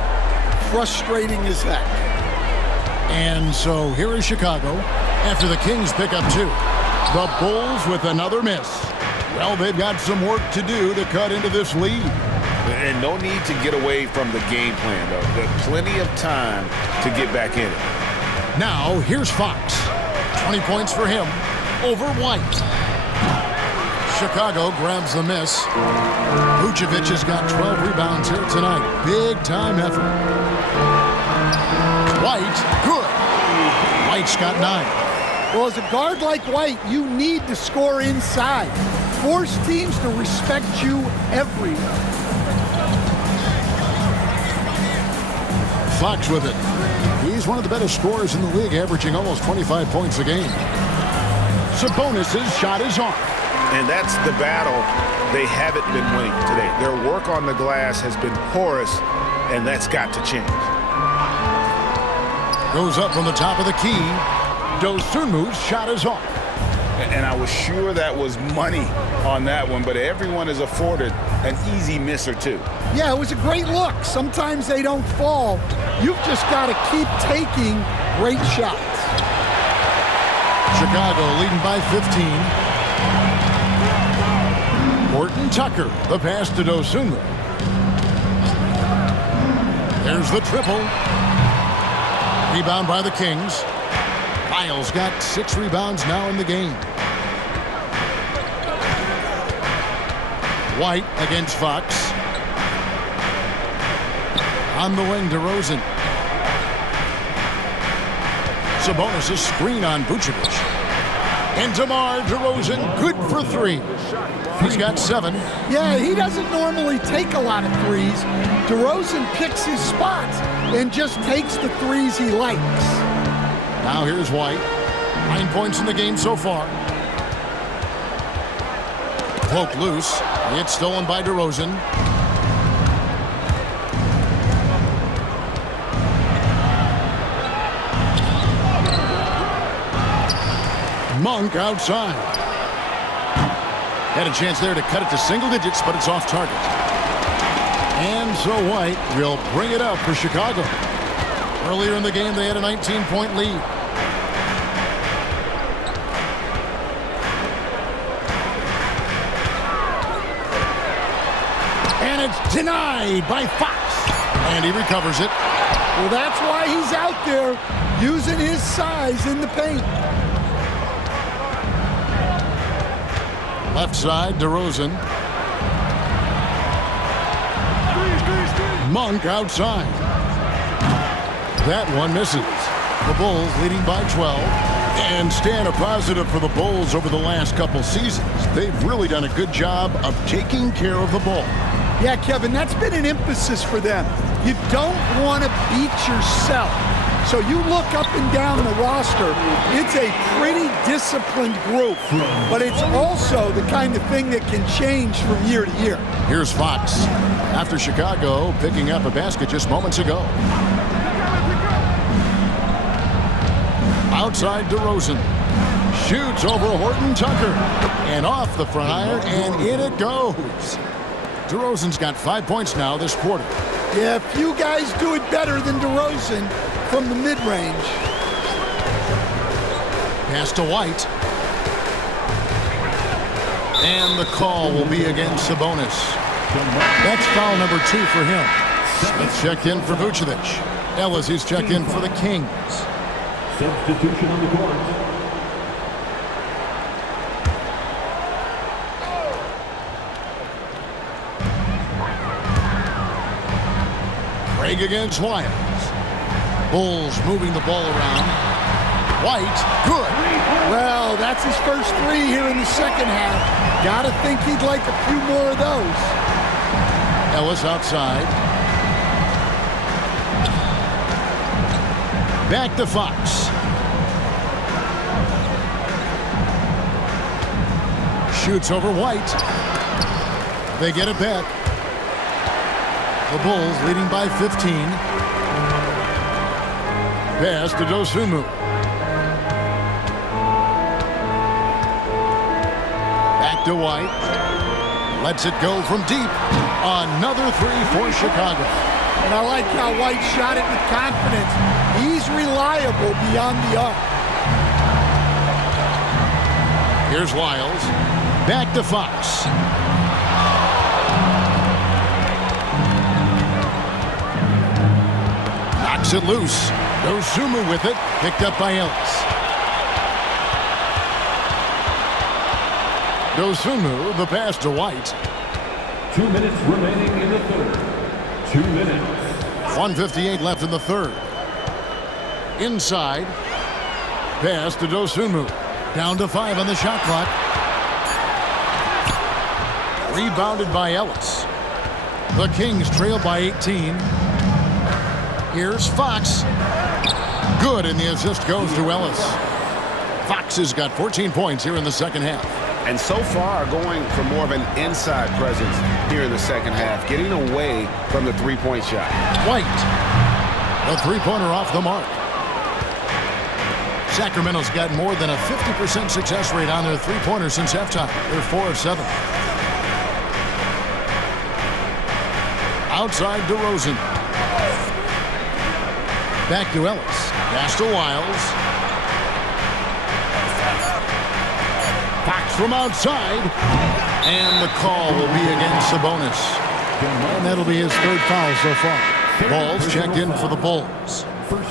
Frustrating as heck. And so here is Chicago after the Kings pick up 2. The Bulls with another miss. Well, they've got some work to do to cut into this lead. And no need to get away from the game plan, though. There's plenty of time to get back in it. Now, here's Fox. 20 points for him over White. Chicago grabs the miss. Vucevic has got 12 rebounds here tonight. Big-time effort. White, good. White's got 9. Well, as a guard like White, you need to score inside. Force teams to respect you everywhere. Fox with it. He's one of the better scorers in the league, averaging almost 25 points a game. Sabonis' shot is off. And that's the battle they haven't been winning today. Their work on the glass has been porous, and that's got to change. Goes up from the top of the key. Dosunmu's shot is off. And I was sure that was money on that one, but everyone is afforded an easy miss or two. Yeah, it was a great look. Sometimes they don't fall. You've just got to keep taking great shots. Chicago leading by 15. Horton Tucker, the pass to Dosunmu. There's the triple. Rebound by the Kings. Lyles got 6 rebounds now in the game. White against Fox. On the wing, DeRozan. Sabonis' screen on Vucevic. And DeMar DeRozan, good for 3. He's got 7. Yeah, he doesn't normally take a lot of threes. DeRozan picks his spots and just takes the threes he likes. Now here's White. 9 points in the game so far. Poke loose. It's stolen by DeRozan. Monk outside. Had a chance there to cut it to single digits, but it's off target. And so White will bring it up for Chicago. Earlier in the game, they had a 19-point lead. And it's denied by Fox. And he recovers it. Well, that's why he's out there using his size in the paint. Left side, DeRozan. Monk outside. That one misses. The Bulls leading by 12. And Stan, a positive for the Bulls over the last couple seasons. They've really done a good job of taking care of the ball. Yeah, Kevin, that's been an emphasis for them. You don't want to beat yourself. So you look up and down the roster, it's a pretty disciplined group, but it's also the kind of thing that can change from year to year. Here's Fox after Chicago picking up a basket just moments ago. Outside DeRozan. Shoots over Horton Tucker. And off the front iron, and in it goes. DeRozan's got 5 points now this quarter. Yeah, few guys do it better than DeRozan from the mid-range. Pass to White. And the call will be against Sabonis. That's foul number 2 for him. Smith checked in for Vucevic. Ellis, he's checked in for the Kings. Substitution on the court. Craig against Wiles. Bulls moving the ball around. White, good. Well, that's his first 3 here in the second half. Gotta think he'd like a few more of those. Ellis outside. Back to Fox. Shoots over White. They get it back. The Bulls leading by 15. Pass to Dosunmu. Back to White. Lets it go from deep. Another 3 for Chicago. And I like how White shot it with confidence. He's reliable beyond the arc. Here's Wiles. Back to Fox. Knocks it loose. Dosunmu with it. Picked up by Ellis. Dosunmu, the pass to White. 2 minutes remaining in the third. 2 minutes. 1:58 left in the third. Inside. Pass to Dosunmu. Down to 5 on the shot clock. Rebounded by Ellis. The Kings trail by 18. Here's Fox. Good, and the assist goes to Ellis. Fox has got 14 points here in the second half. And so far, going for more of an inside presence here in the second half, getting away from the three-point shot. White. The three-pointer off the mark. Sacramento's got more than a 50% success rate on their three-pointer since halftime. They're 4 of 7. Outside DeRozan. Back to Ellis. Pass to Wiles. Fox from outside. And the call will be against Sabonis. And that'll be his 3rd foul so far. Ball's checked in for the Bulls.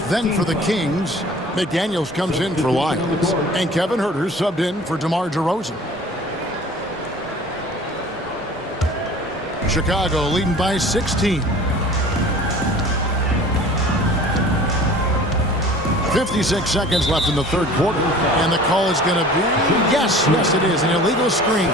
Then for the Kings, McDaniels comes in for Lyons. And Kevin Huerter subbed in for DeMar DeRozan. Chicago leading by 16. 56 seconds left in the third quarter. And the call is going to be, yes, it is, an illegal screen.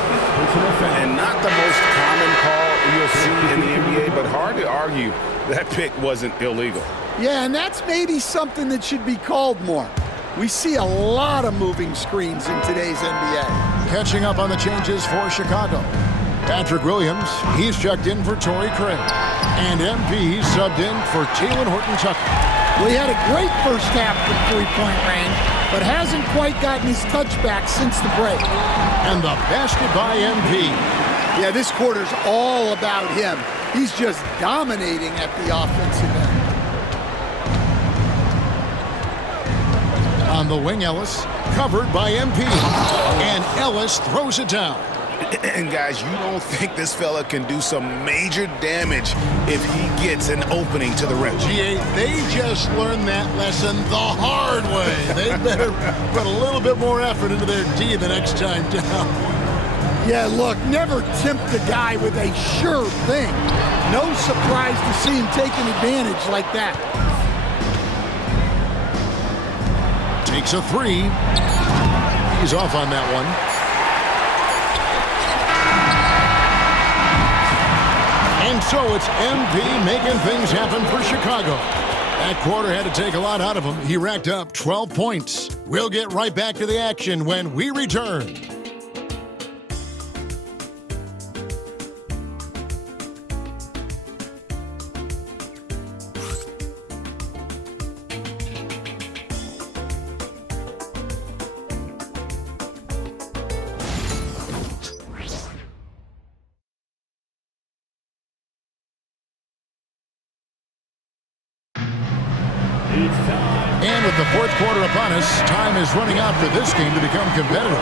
And not the most common call you'll see in the NBA, but hard to argue that pick wasn't illegal. Yeah, and that's maybe something that should be called more. We see a lot of moving screens in today's NBA. Catching up on the changes for Chicago. Patrick Williams, he's checked in for Torrey Craig. And MP subbed in for Talen Horton-Tucker. Well, he had a great first half from three-point range, but hasn't quite gotten his touchback since the break. And the basket by MP. Yeah, this quarter's all about him. He's just dominating at the offensive end. On the wing, Ellis, covered by MP. And Ellis throws it down. And guys, you don't think this fella can do some major damage if he gets an opening to the rim. GA, they just learned that lesson the hard way. They better put a little bit more effort into their D the next time down. Yeah, look, never tempt a guy with a sure thing. No surprise to see him taking advantage like that. Takes a 3. He's off on that one. And so it's MP making things happen for Chicago. That quarter had to take a lot out of him. He racked up 12 points. We'll get right back to the action when we return. And with the fourth quarter upon us, time is running out for this game to become competitive.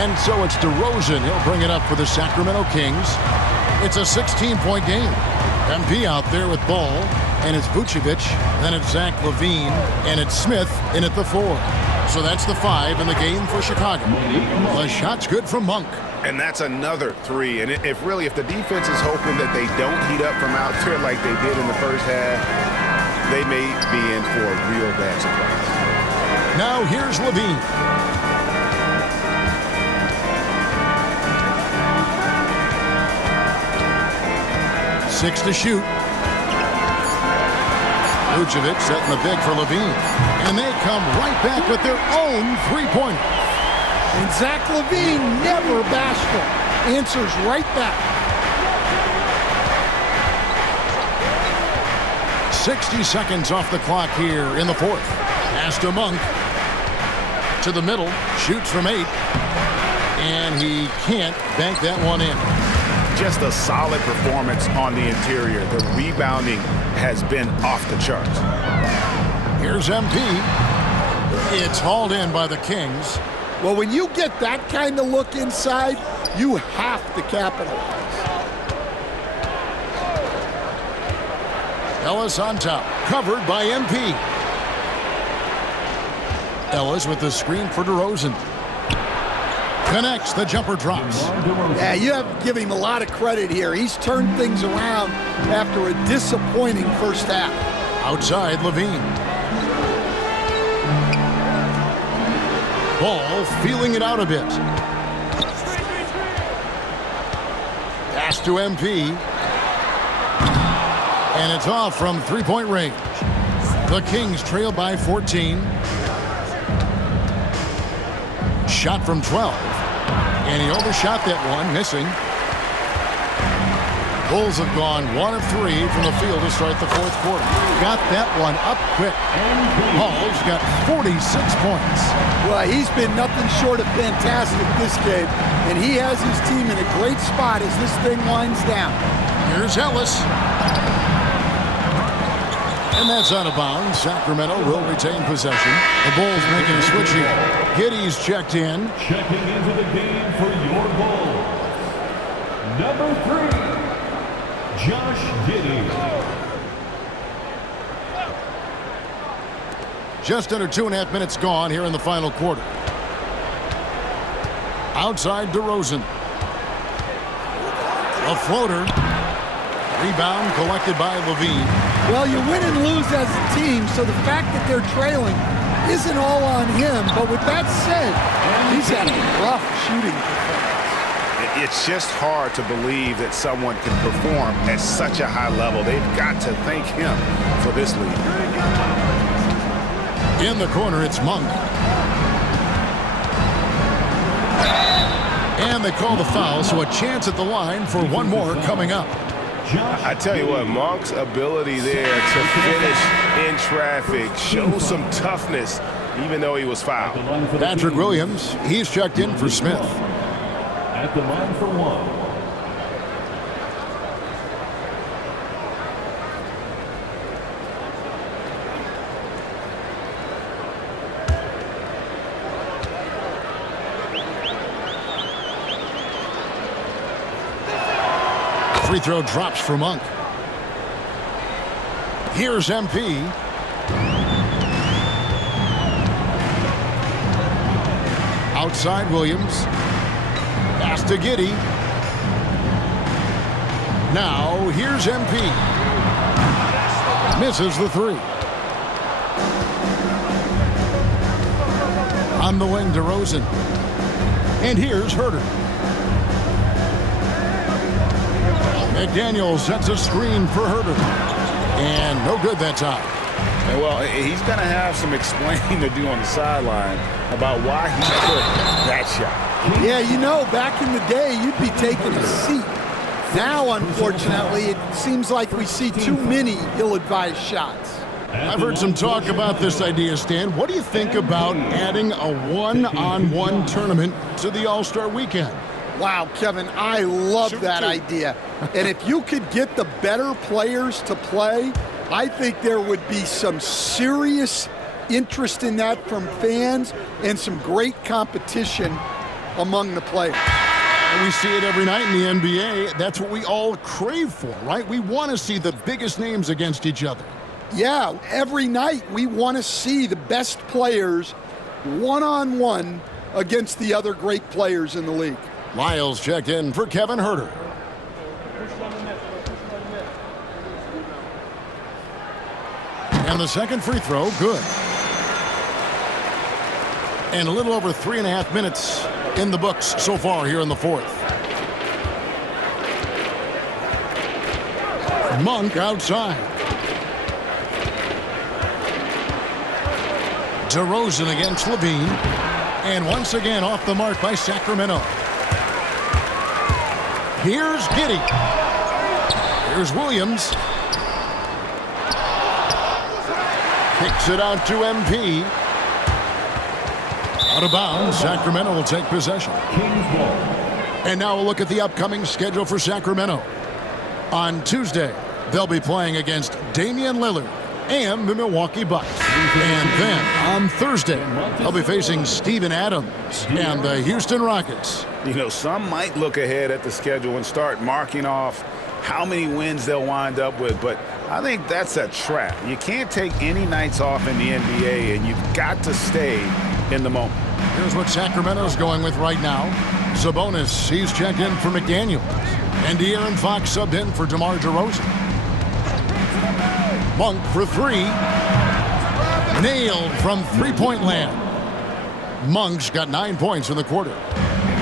And so it's DeRozan. He'll bring it up for the Sacramento Kings. It's a 16-point game. MP out there with ball, and it's Vucevic, then it's Zach LaVine, and it's Smith in at the 4. So that's the 5 in the game for Chicago. The shot's good from Monk. And that's another 3. And if the defense is hoping that they don't heat up from out there like they did in the first half, they may be in for a real bad surprise. Now here's LaVine. 6 to shoot. Vucevic setting the big for LaVine. And they come right back with their own three-pointer. And Zach LaVine, never bashful, answers right back. 60 seconds off the clock here in the 4th. Pass to Monk. To the middle. Shoots from 8. And he can't bank that one in. Just a solid performance on the interior. The rebounding has been off the charts. Here's MP. It's hauled in by the Kings. Well, when you get that kind of look inside, you have to capitalize. Ellis on top, covered by MP. Ellis with the screen for DeRozan. Connects, the jumper drops. Yeah, you have to give him a lot of credit here. He's turned things around after a disappointing first half. Outside, LaVine. Ball feeling it out a bit. Pass to MP. And it's off from three-point range. The Kings trail by 14. Shot from 12. And he overshot that one, missing. Bulls have gone 1 of 3 from the field to start the 4th quarter. Got that one up quick. Hall's got 46 points. Well, he's been nothing short of fantastic this game, and he has his team in a great spot as this thing winds down. Here's Ellis. And that's out of bounds. Sacramento will retain possession. The Bulls making a switch here. Giddey's checked in. Checking into the game for your Bulls, number 3, Josh Giddey. Just under 2.5 minutes gone here in the final quarter. Outside DeRozan. A floater. Rebound collected by LaVine. Well, you win and lose as a team, so the fact that they're trailing isn't all on him. But with that said, he's had a rough shooting performance. It's just hard to believe that someone can perform at such a high level. They've got to thank him for this lead. In the corner, it's Monk. And they call the foul, so a chance at the line for one more coming up. I tell you what, Monk's ability there to finish in traffic shows some toughness, even though he was fouled. Patrick Williams, he's checked in for Smith. At the line for 1. Free throw drops for Monk. Here's MP. Outside Williams. Pass to Giddey. Now here's MP. Misses the 3. On the wing, DeRozan. And here's Herter. McDaniel sets a screen for Herter. And no good that time. And well, he's going to have some explaining to do on the sideline about why he took that shot. Yeah, you know, back in the day, you'd be taking a seat. Now, unfortunately, it seems like we see too many ill-advised shots. I've heard some talk about this idea, Stan. What do you think about adding a one-on-one tournament to the All-Star Weekend? Wow, Kevin, I love that idea. And if you could get the better players to play, I think there would be some serious interest in that from fans and some great competition among the players. We see it every night in the NBA. That's what we all crave for, right? We want to see the biggest names against each other. Yeah, every night we want to see the best players one-on-one against the other great players in the league. Lyles checked in for Kevin Huerter. And the second free throw, good. And a little over 3.5 minutes in the books so far here in the fourth. Monk outside. DeRozan against Levine. And once again off the mark by Sacramento. Here's Giddey. Here's Williams. Kicks it out to MP. Out of bounds, Sacramento will take possession. And now we'll look at the upcoming schedule for Sacramento. On Tuesday, they'll be playing against Damian Lillard and the Milwaukee Bucks. And then on Thursday, they'll be facing Steven Adams and the Houston Rockets. You know, some might look ahead at the schedule and start marking off how many wins they'll wind up with, but I think that's a trap. You can't take any nights off in the NBA, and you've got to stay in the moment. Here's what Sacramento's going with right now. Sabonis, he's checked in for McDaniels. And De'Aaron Fox subbed in for DeMar DeRozan. Monk for three. Nailed from three-point land. Monk's got 9 points in the quarter.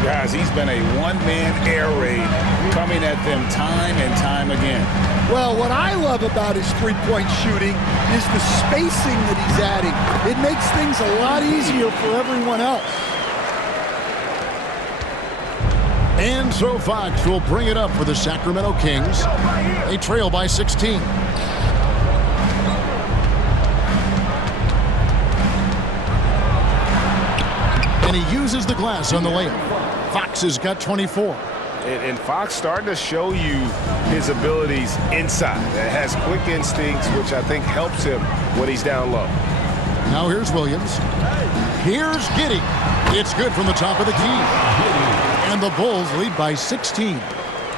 Guys, he's been a one-man air raid coming at them time and time again. Well, what I love about his three-point shooting is the spacing that he's adding. It makes things a lot easier for everyone else. And so Fox will bring it up for the Sacramento Kings. They trail by 16. And he uses the glass on the layup. Fox has got 24. And Fox starting to show you his abilities inside. It has quick instincts, which I think helps him when he's down low. Now here's Williams. Here's Giddey. It's good from the top of the key. And the Bulls lead by 16.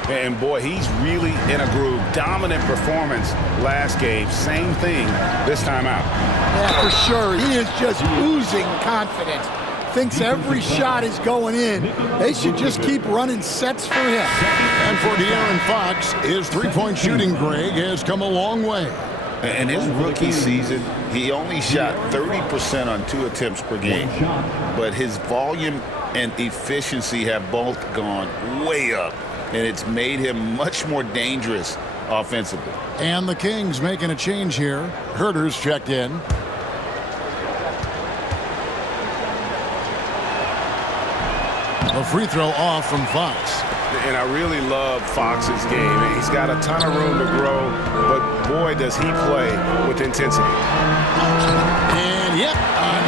And boy, he's really in a groove. Dominant performance last game. Same thing this time out. Yeah, for sure. He is just oozing confidence. Thinks every shot is going in. They should just keep running sets for him. And for De'Aaron Fox, his three-point shooting, Greg, has come a long way. In his rookie season, he only shot 30% on 2 attempts per game. But his volume and efficiency have both gone way up. And it's made him much more dangerous offensively. And the Kings making a change here. Huerter's checked in. A free throw off from Fox. And I really love Fox's game. He's got a ton of room to grow, but boy, does he play with intensity. And yep,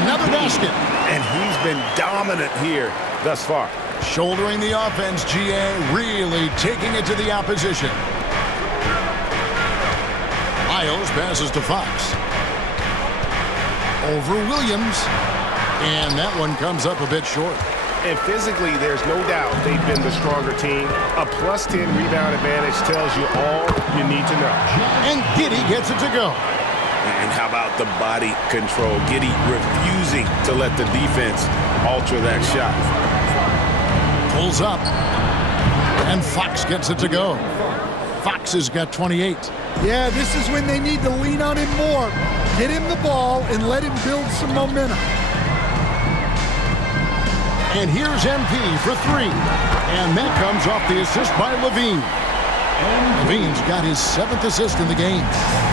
another basket. And he's been dominant here thus far. Shouldering the offense, GA, really taking it to the opposition. Lyles passes to Fox. Over Williams. And that one comes up a bit short. And physically, there's no doubt they've been the stronger team. A +10 rebound advantage tells you all you need to know. And Giddey gets it to go. And how about the body control? Giddey refusing to let the defense alter that shot. Pulls up. And Fox gets it to go. Fox has got 28. Yeah, this is when they need to lean on him more. Get him the ball and let him build some momentum. And here's MP for three. And that comes off the assist by Levine. Levine's got his 7th assist in the game.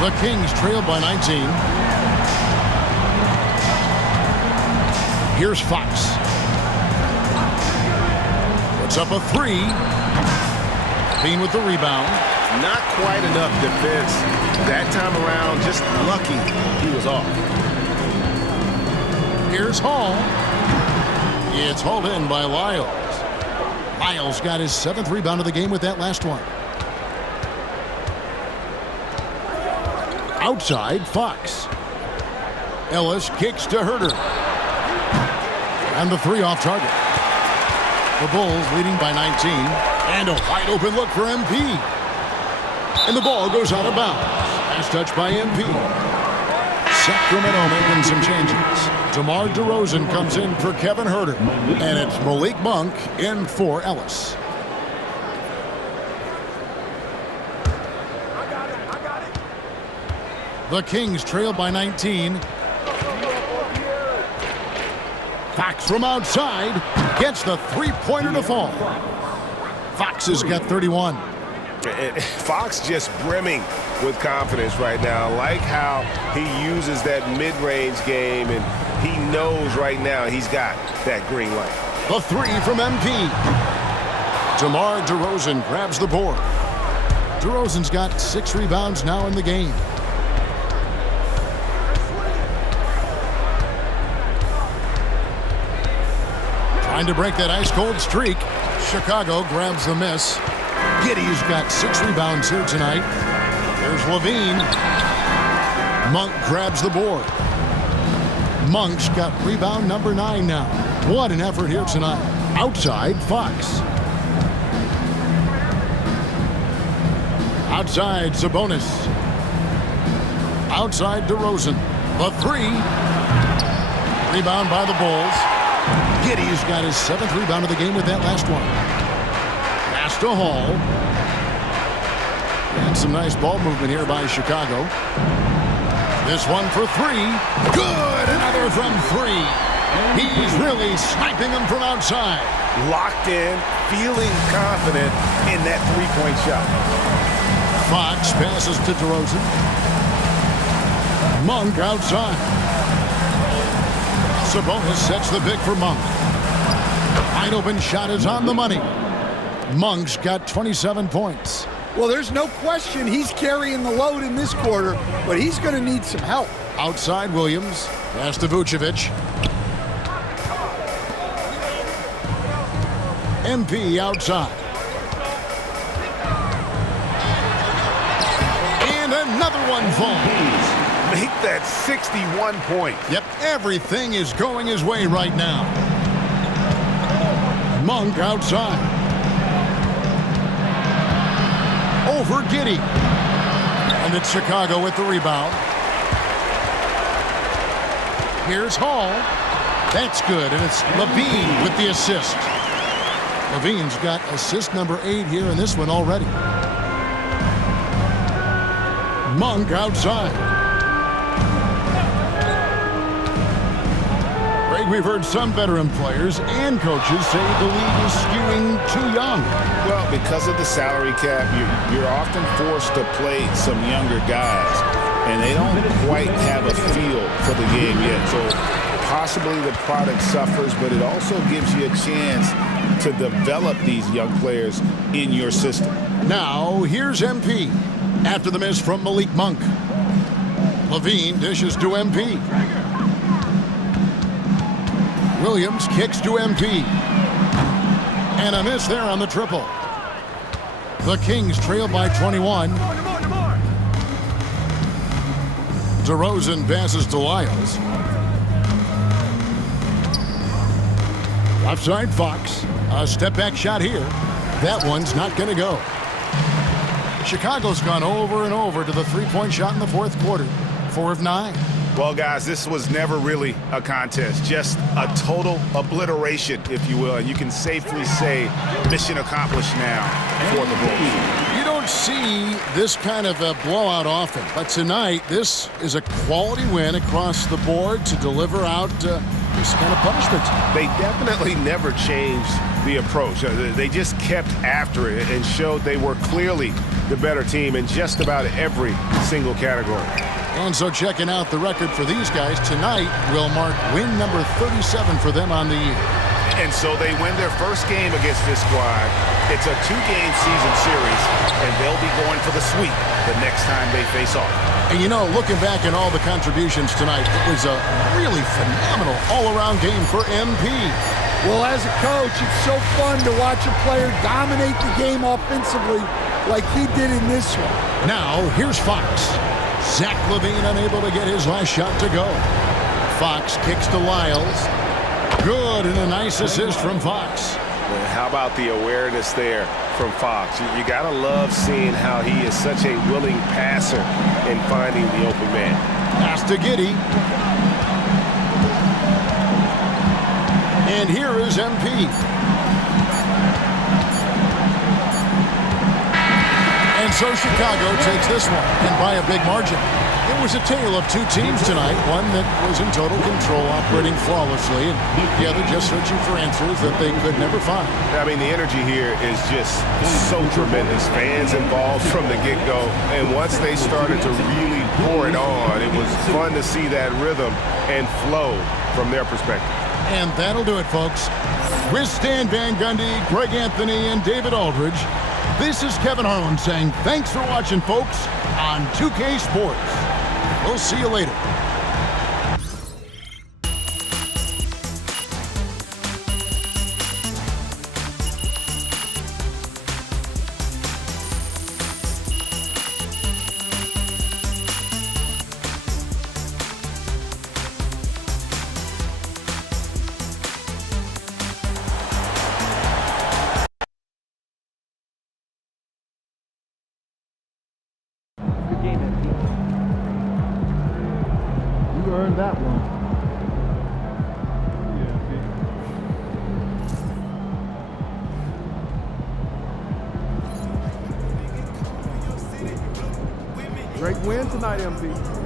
The Kings trail by 19. Here's Fox. Puts up a three. Levine with the rebound. Not quite enough defense. That time around, just lucky he was off. Here's Hall. It's hauled in by Lyles. Lyles got his 7th rebound of the game with that last one. Outside, Fox. Ellis kicks to Huerter. And the three off target. The Bulls leading by 19. And a wide open look for MP. And the ball goes out of bounds. Last touch by MP. Sacramento making some changes. DeMar DeRozan comes in for Kevin Huerter. And it's Malik Monk in for Ellis. The Kings trail by 19. Fox from outside gets the three-pointer to fall. Fox has got 31. Fox just brimming with confidence right now. I like how he uses that mid-range game, and he knows right now he's got that green light. The three from MP. DeMar DeRozan grabs the board. DeRozan's got 6 rebounds now in the game. Trying to break that ice-cold streak. Chicago grabs the miss. Giddey's got 6 rebounds here tonight. There's Levine. Monk grabs the board. Monk's got rebound number 9 now. What an effort here tonight. Outside, Fox. Outside, Sabonis. Outside, DeRozan. The 3. Rebound by the Bulls. Giddey's got his 7th rebound of the game with that last one. Pass to Hall. And some nice ball movement here by Chicago. This one for 3. Good! Another from 3. He's really sniping them from outside. Locked in, feeling confident in that three-point shot. Fox passes to DeRozan. Monk outside. Sabonis sets the pick for Monk. Wide open shot is on the money. Monk's got 27 points. Well, there's no question he's carrying the load in this quarter, but he's going to need some help. Outside Williams. Pass to Vucevic. MP outside. And another one falls. Make that 61 points. Yep, everything is going his way right now. Monk outside. Over Giddey. And it's Chicago with the rebound. Here's Hall. That's good, and it's Levine with the assist. Levine's got assist number 8 here in this one already. Monk outside. Greg, we've heard some veteran players and coaches say the league is skewing too young. Well, because of the salary cap, you're often forced to play some younger guys, and they don't quite have a feel for the game yet. So possibly the product suffers, but it also gives you a chance to develop these young players in your system. Now, here's MP after the miss from Malik Monk. Levine dishes to MP. Williams kicks to MP. And a miss there on the triple. The Kings trail by 21. DeRozan passes to Lyles. Left side, Fox. A step-back shot here. That one's not going to go. Chicago's gone over and over to the three-point shot in the fourth quarter. 4 of 9. Well, guys, this was never really a contest. Just a total obliteration, if you will. And you can safely say mission accomplished now for the Bulls. You don't see this kind of a blowout often. But tonight, this is a quality win across the board to deliver out this kind of punishment. They definitely never changed the approach. They just kept after it and showed they were clearly the better team in just about every single category. And so checking out the record for these guys tonight will mark win number 37 for them on the year. And so they win their first game against this squad. It's a 2-game season series, and they'll be going for the sweep the next time they face off. And you know, looking back at all the contributions tonight, it was a really phenomenal all-around game for MP. Well, as a coach, it's so fun to watch a player dominate the game offensively like he did in this one. Now, here's Fox. Zach LaVine unable to get his last shot to go. Fox kicks to Lyles. Good, and a nice assist from Fox. How about the awareness there from Fox? You got to love seeing how he is such a willing passer in finding the open man. Pass to Giddey. And here is MP. And so Chicago takes this one, and by a big margin. It was a tale of two teams tonight, one that was in total control, operating flawlessly, and the other just searching for answers that they could never find. I mean, the energy here is just so tremendous. Fans involved from the get-go, and once they started to really pour it on, it was fun to see that rhythm and flow from their perspective. And that'll do it, folks. With Stan Van Gundy, Greg Anthony, and David Aldridge, this is Kevin Harlan saying thanks for watching, folks, on 2K Sports. We'll see you later. You earned that one. Great win tonight, MP.